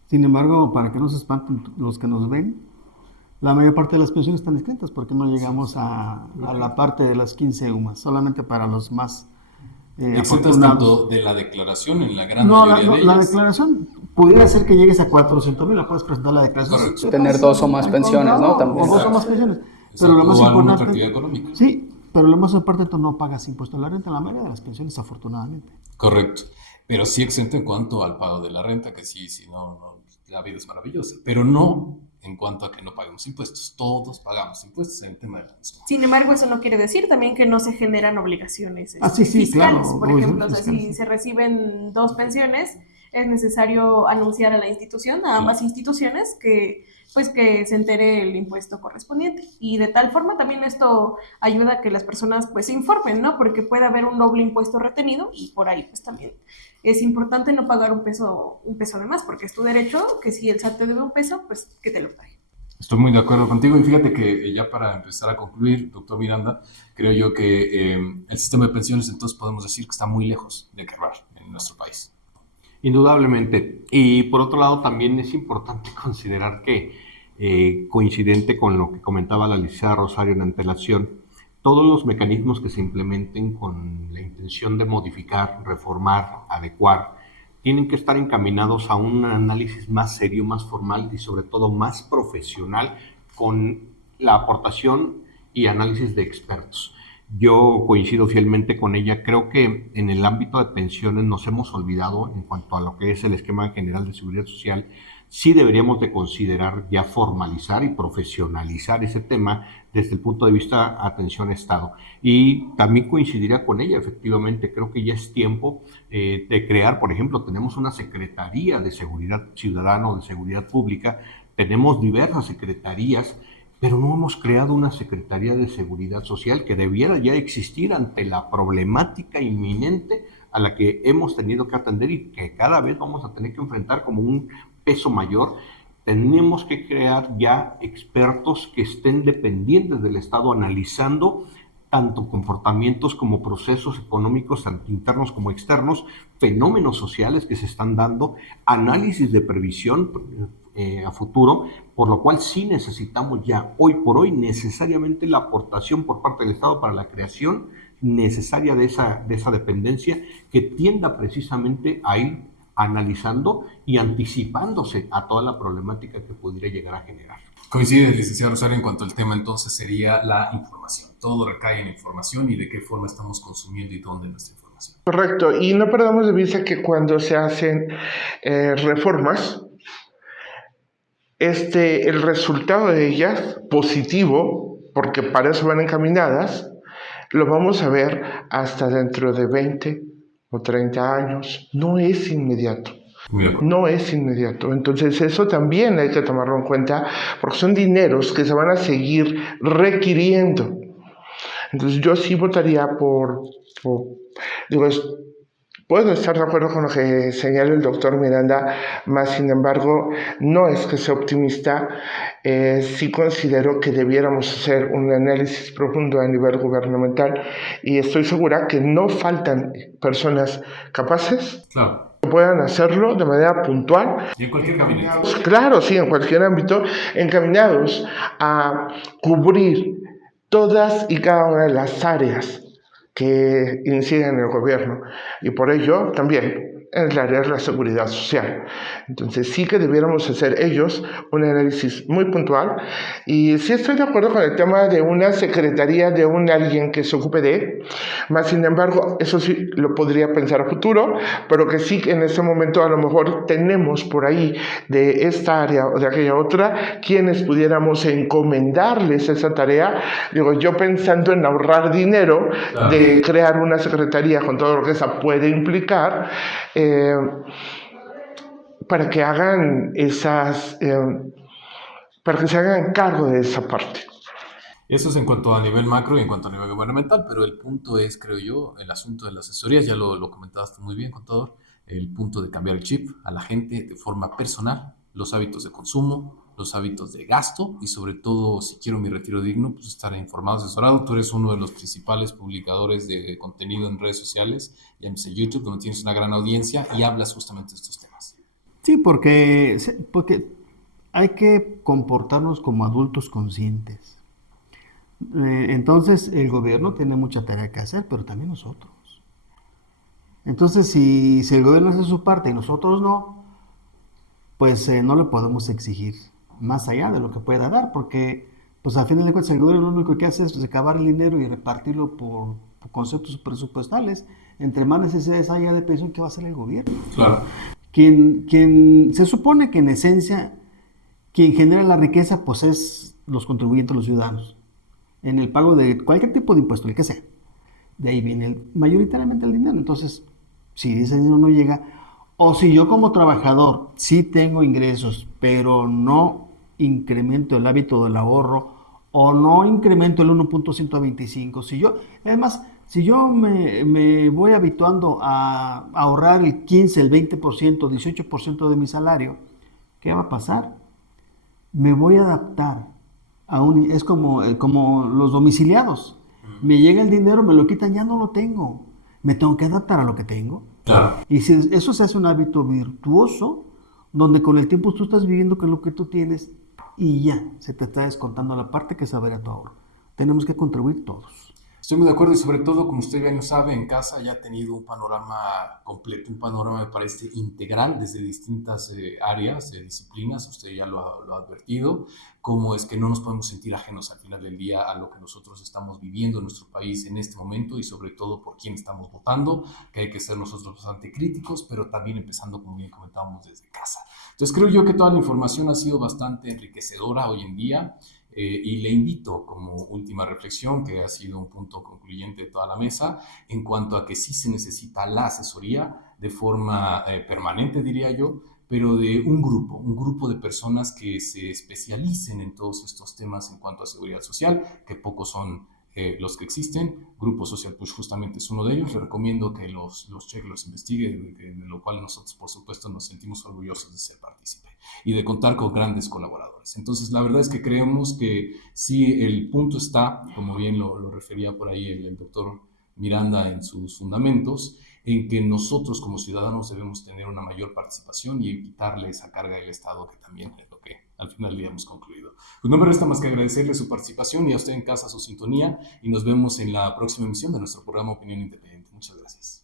Sin embargo, para que no se espanten los que nos ven, la mayor parte de las pensiones están escritas porque no llegamos a la parte de las 15 UMAS, solamente para los más Exentas tanto de la declaración en la gran No, mayoría de la ellas. declaración pudiera ser que llegues a 400,000, la puedes presentar la declaración. Correcto. Tener 2 o más pensiones, ¿no? También. O 2 o más pensiones. Exacto, Pero lo más o alguna importante, partida económica. sí, pero lo más importante, tú no pagas impuesto a la renta en la mayoría de las pensiones, afortunadamente. Correcto. Pero sí exento en cuanto al pago de la renta, que sí, no, la vida es maravillosa. Pero no en cuanto a que no paguemos impuestos. Todos pagamos impuestos en el tema de la pensión. Sin embargo, eso no quiere decir también que no se generan obligaciones Sí, fiscales. claro. Por ejemplo, o sea, si se reciben 2 pensiones, es necesario anunciar a la institución, a ambas instituciones, que se entere el impuesto correspondiente. Y de tal forma también esto ayuda a que las personas pues se informen, ¿no? Porque puede haber un doble impuesto retenido y por ahí pues también es importante no pagar un peso de más, porque es tu derecho que si el SAT te debe un peso, pues que te lo pague. Estoy muy de acuerdo contigo y fíjate que ya para empezar a concluir, doctor Miranda, creo yo que el sistema de pensiones entonces podemos decir que está muy lejos de quebrar en nuestro país. Indudablemente. Y por otro lado, también es importante considerar que, coincidente con lo que comentaba la licenciada Rosario en antelación, todos los mecanismos que se implementen con la intención de modificar, reformar, adecuar, tienen que estar encaminados a un análisis más serio, más formal y sobre todo más profesional con la aportación y análisis de expertos. Yo coincido fielmente con ella. Creo que en el ámbito de pensiones nos hemos olvidado, en cuanto a lo que es el esquema general de seguridad social, sí deberíamos de considerar ya formalizar y profesionalizar ese tema desde el punto de vista atención Estado. Y también coincidiría con ella, efectivamente, creo que ya es tiempo de crear, por ejemplo, tenemos una Secretaría de Seguridad Ciudadana o de Seguridad Pública, tenemos diversas secretarías, pero no hemos creado una Secretaría de Seguridad Social que debiera ya existir ante la problemática inminente a la que hemos tenido que atender y que cada vez vamos a tener que enfrentar como un peso mayor. Tenemos que crear ya expertos que estén dependientes del Estado analizando tanto comportamientos como procesos económicos, tanto internos como externos, fenómenos sociales que se están dando, análisis de previsión a futuro, por lo cual sí necesitamos ya, hoy por hoy, necesariamente la aportación por parte del Estado para la creación necesaria de esa dependencia que tienda precisamente a ir analizando y anticipándose a toda la problemática que pudiera llegar a generar. Coincide, licenciado Rosario, en cuanto al tema entonces sería la información. Todo recae en la información y de qué forma estamos consumiendo y dónde nuestra información. Correcto, y no perdamos de vista que cuando se hacen reformas, el resultado de ellas, positivo, porque para eso van encaminadas, lo vamos a ver hasta dentro de 20 o 30 años. No es inmediato. No es inmediato. Entonces eso también hay que tomarlo en cuenta porque son dineros que se van a seguir requiriendo. Entonces yo sí votaría puedo estar de acuerdo con lo que señala el doctor Miranda, más sin embargo, no es que sea optimista. Sí considero que debiéramos hacer un análisis profundo a nivel gubernamental y estoy segura que no faltan personas capaces que puedan hacerlo de manera puntual. Y en cualquier gabinete. Claro, sí, en cualquier ámbito, encaminados a cubrir todas y cada una de las áreas que inciden en el gobierno y por ello también en el área de la seguridad social. Entonces sí que debiéramos hacer ellos un análisis muy puntual y sí estoy de acuerdo con el tema de una secretaría de alguien que se ocupe de, más sin embargo eso sí lo podría pensar a futuro, pero que sí que en ese momento a lo mejor tenemos por ahí de esta área o de aquella otra quienes pudiéramos encomendarles esa tarea. Digo, yo pensando en ahorrar dinero de crear una secretaría con todo lo que esa puede implicar, para que hagan para que se hagan cargo de esa parte. Eso es en cuanto a nivel macro y en cuanto a nivel gubernamental, pero el punto es, creo yo, el asunto de las asesorías, ya lo comentaste muy bien, contador, el punto de cambiar el chip a la gente de forma personal, los hábitos de consumo, los hábitos de gasto y sobre todo, si quiero mi retiro digno, pues estar informado, asesorado. Tú eres uno de los principales publicadores de contenido en redes sociales, llámese YouTube, donde tienes una gran audiencia y hablas justamente de estos temas. Sí, porque hay que comportarnos como adultos conscientes. Entonces, el gobierno tiene mucha tarea que hacer, pero también nosotros. Entonces, si el gobierno hace su parte y nosotros no, pues no le podemos exigir más allá de lo que pueda dar, porque pues al final de cuentas el gobierno lo único que hace es recabar el dinero y repartirlo por conceptos presupuestales. Entre más necesidades haya de pensión, ¿qué va a hacer el gobierno? Claro. Quien se supone que en esencia, quien genera la riqueza, pues es los contribuyentes, los ciudadanos, en el pago de cualquier tipo de impuesto, el que sea. De ahí viene mayoritariamente el dinero. Entonces, si ese dinero no llega, o si yo como trabajador sí tengo ingresos, pero no incremento el hábito del ahorro, o no incremento el 1.125, si yo me voy habituando a ahorrar el 15, el 20%, 18% de mi salario, ¿qué va a pasar? Me voy a adaptar es como los domiciliados. Me llega el dinero, me lo quitan, ya no lo tengo. Me tengo que adaptar a lo que tengo. Claro. Y si eso se hace un hábito virtuoso, donde con el tiempo tú estás viviendo con lo que tú tienes y ya se te está descontando la parte que saber a tu ahorro. Tenemos que contribuir todos. Estoy muy de acuerdo y sobre todo, como usted bien lo sabe, en casa ya ha tenido un panorama completo, un panorama, me parece, integral desde distintas áreas, disciplinas, usted ya lo ha advertido, cómo es que no nos podemos sentir ajenos al final del día a lo que nosotros estamos viviendo en nuestro país en este momento y sobre todo por quién estamos votando, que hay que ser nosotros bastante críticos, pero también empezando, como bien comentábamos, desde casa. Entonces creo yo que toda la información ha sido bastante enriquecedora hoy en día. Y le invito como última reflexión, que ha sido un punto concluyente de toda la mesa, en cuanto a que sí se necesita la asesoría de forma permanente, diría yo, pero de un grupo de personas que se especialicen en todos estos temas en cuanto a seguridad social, que pocos son los que existen. Grupo Social Push justamente es uno de ellos. Le recomiendo que los cheque, los investigue, de lo cual nosotros, por supuesto, nos sentimos orgullosos de ser partícipe y de contar con grandes colaboradores. Entonces, la verdad es que creemos que sí, el punto está, como bien lo refería por ahí el doctor Miranda en sus fundamentos, en que nosotros como ciudadanos debemos tener una mayor participación y quitarle esa carga del Estado, que también es lo que al final ya hemos concluido. Pues no me resta más que agradecerle su participación y a usted en casa su sintonía, y nos vemos en la próxima emisión de nuestro programa Opinión Independiente. Muchas gracias.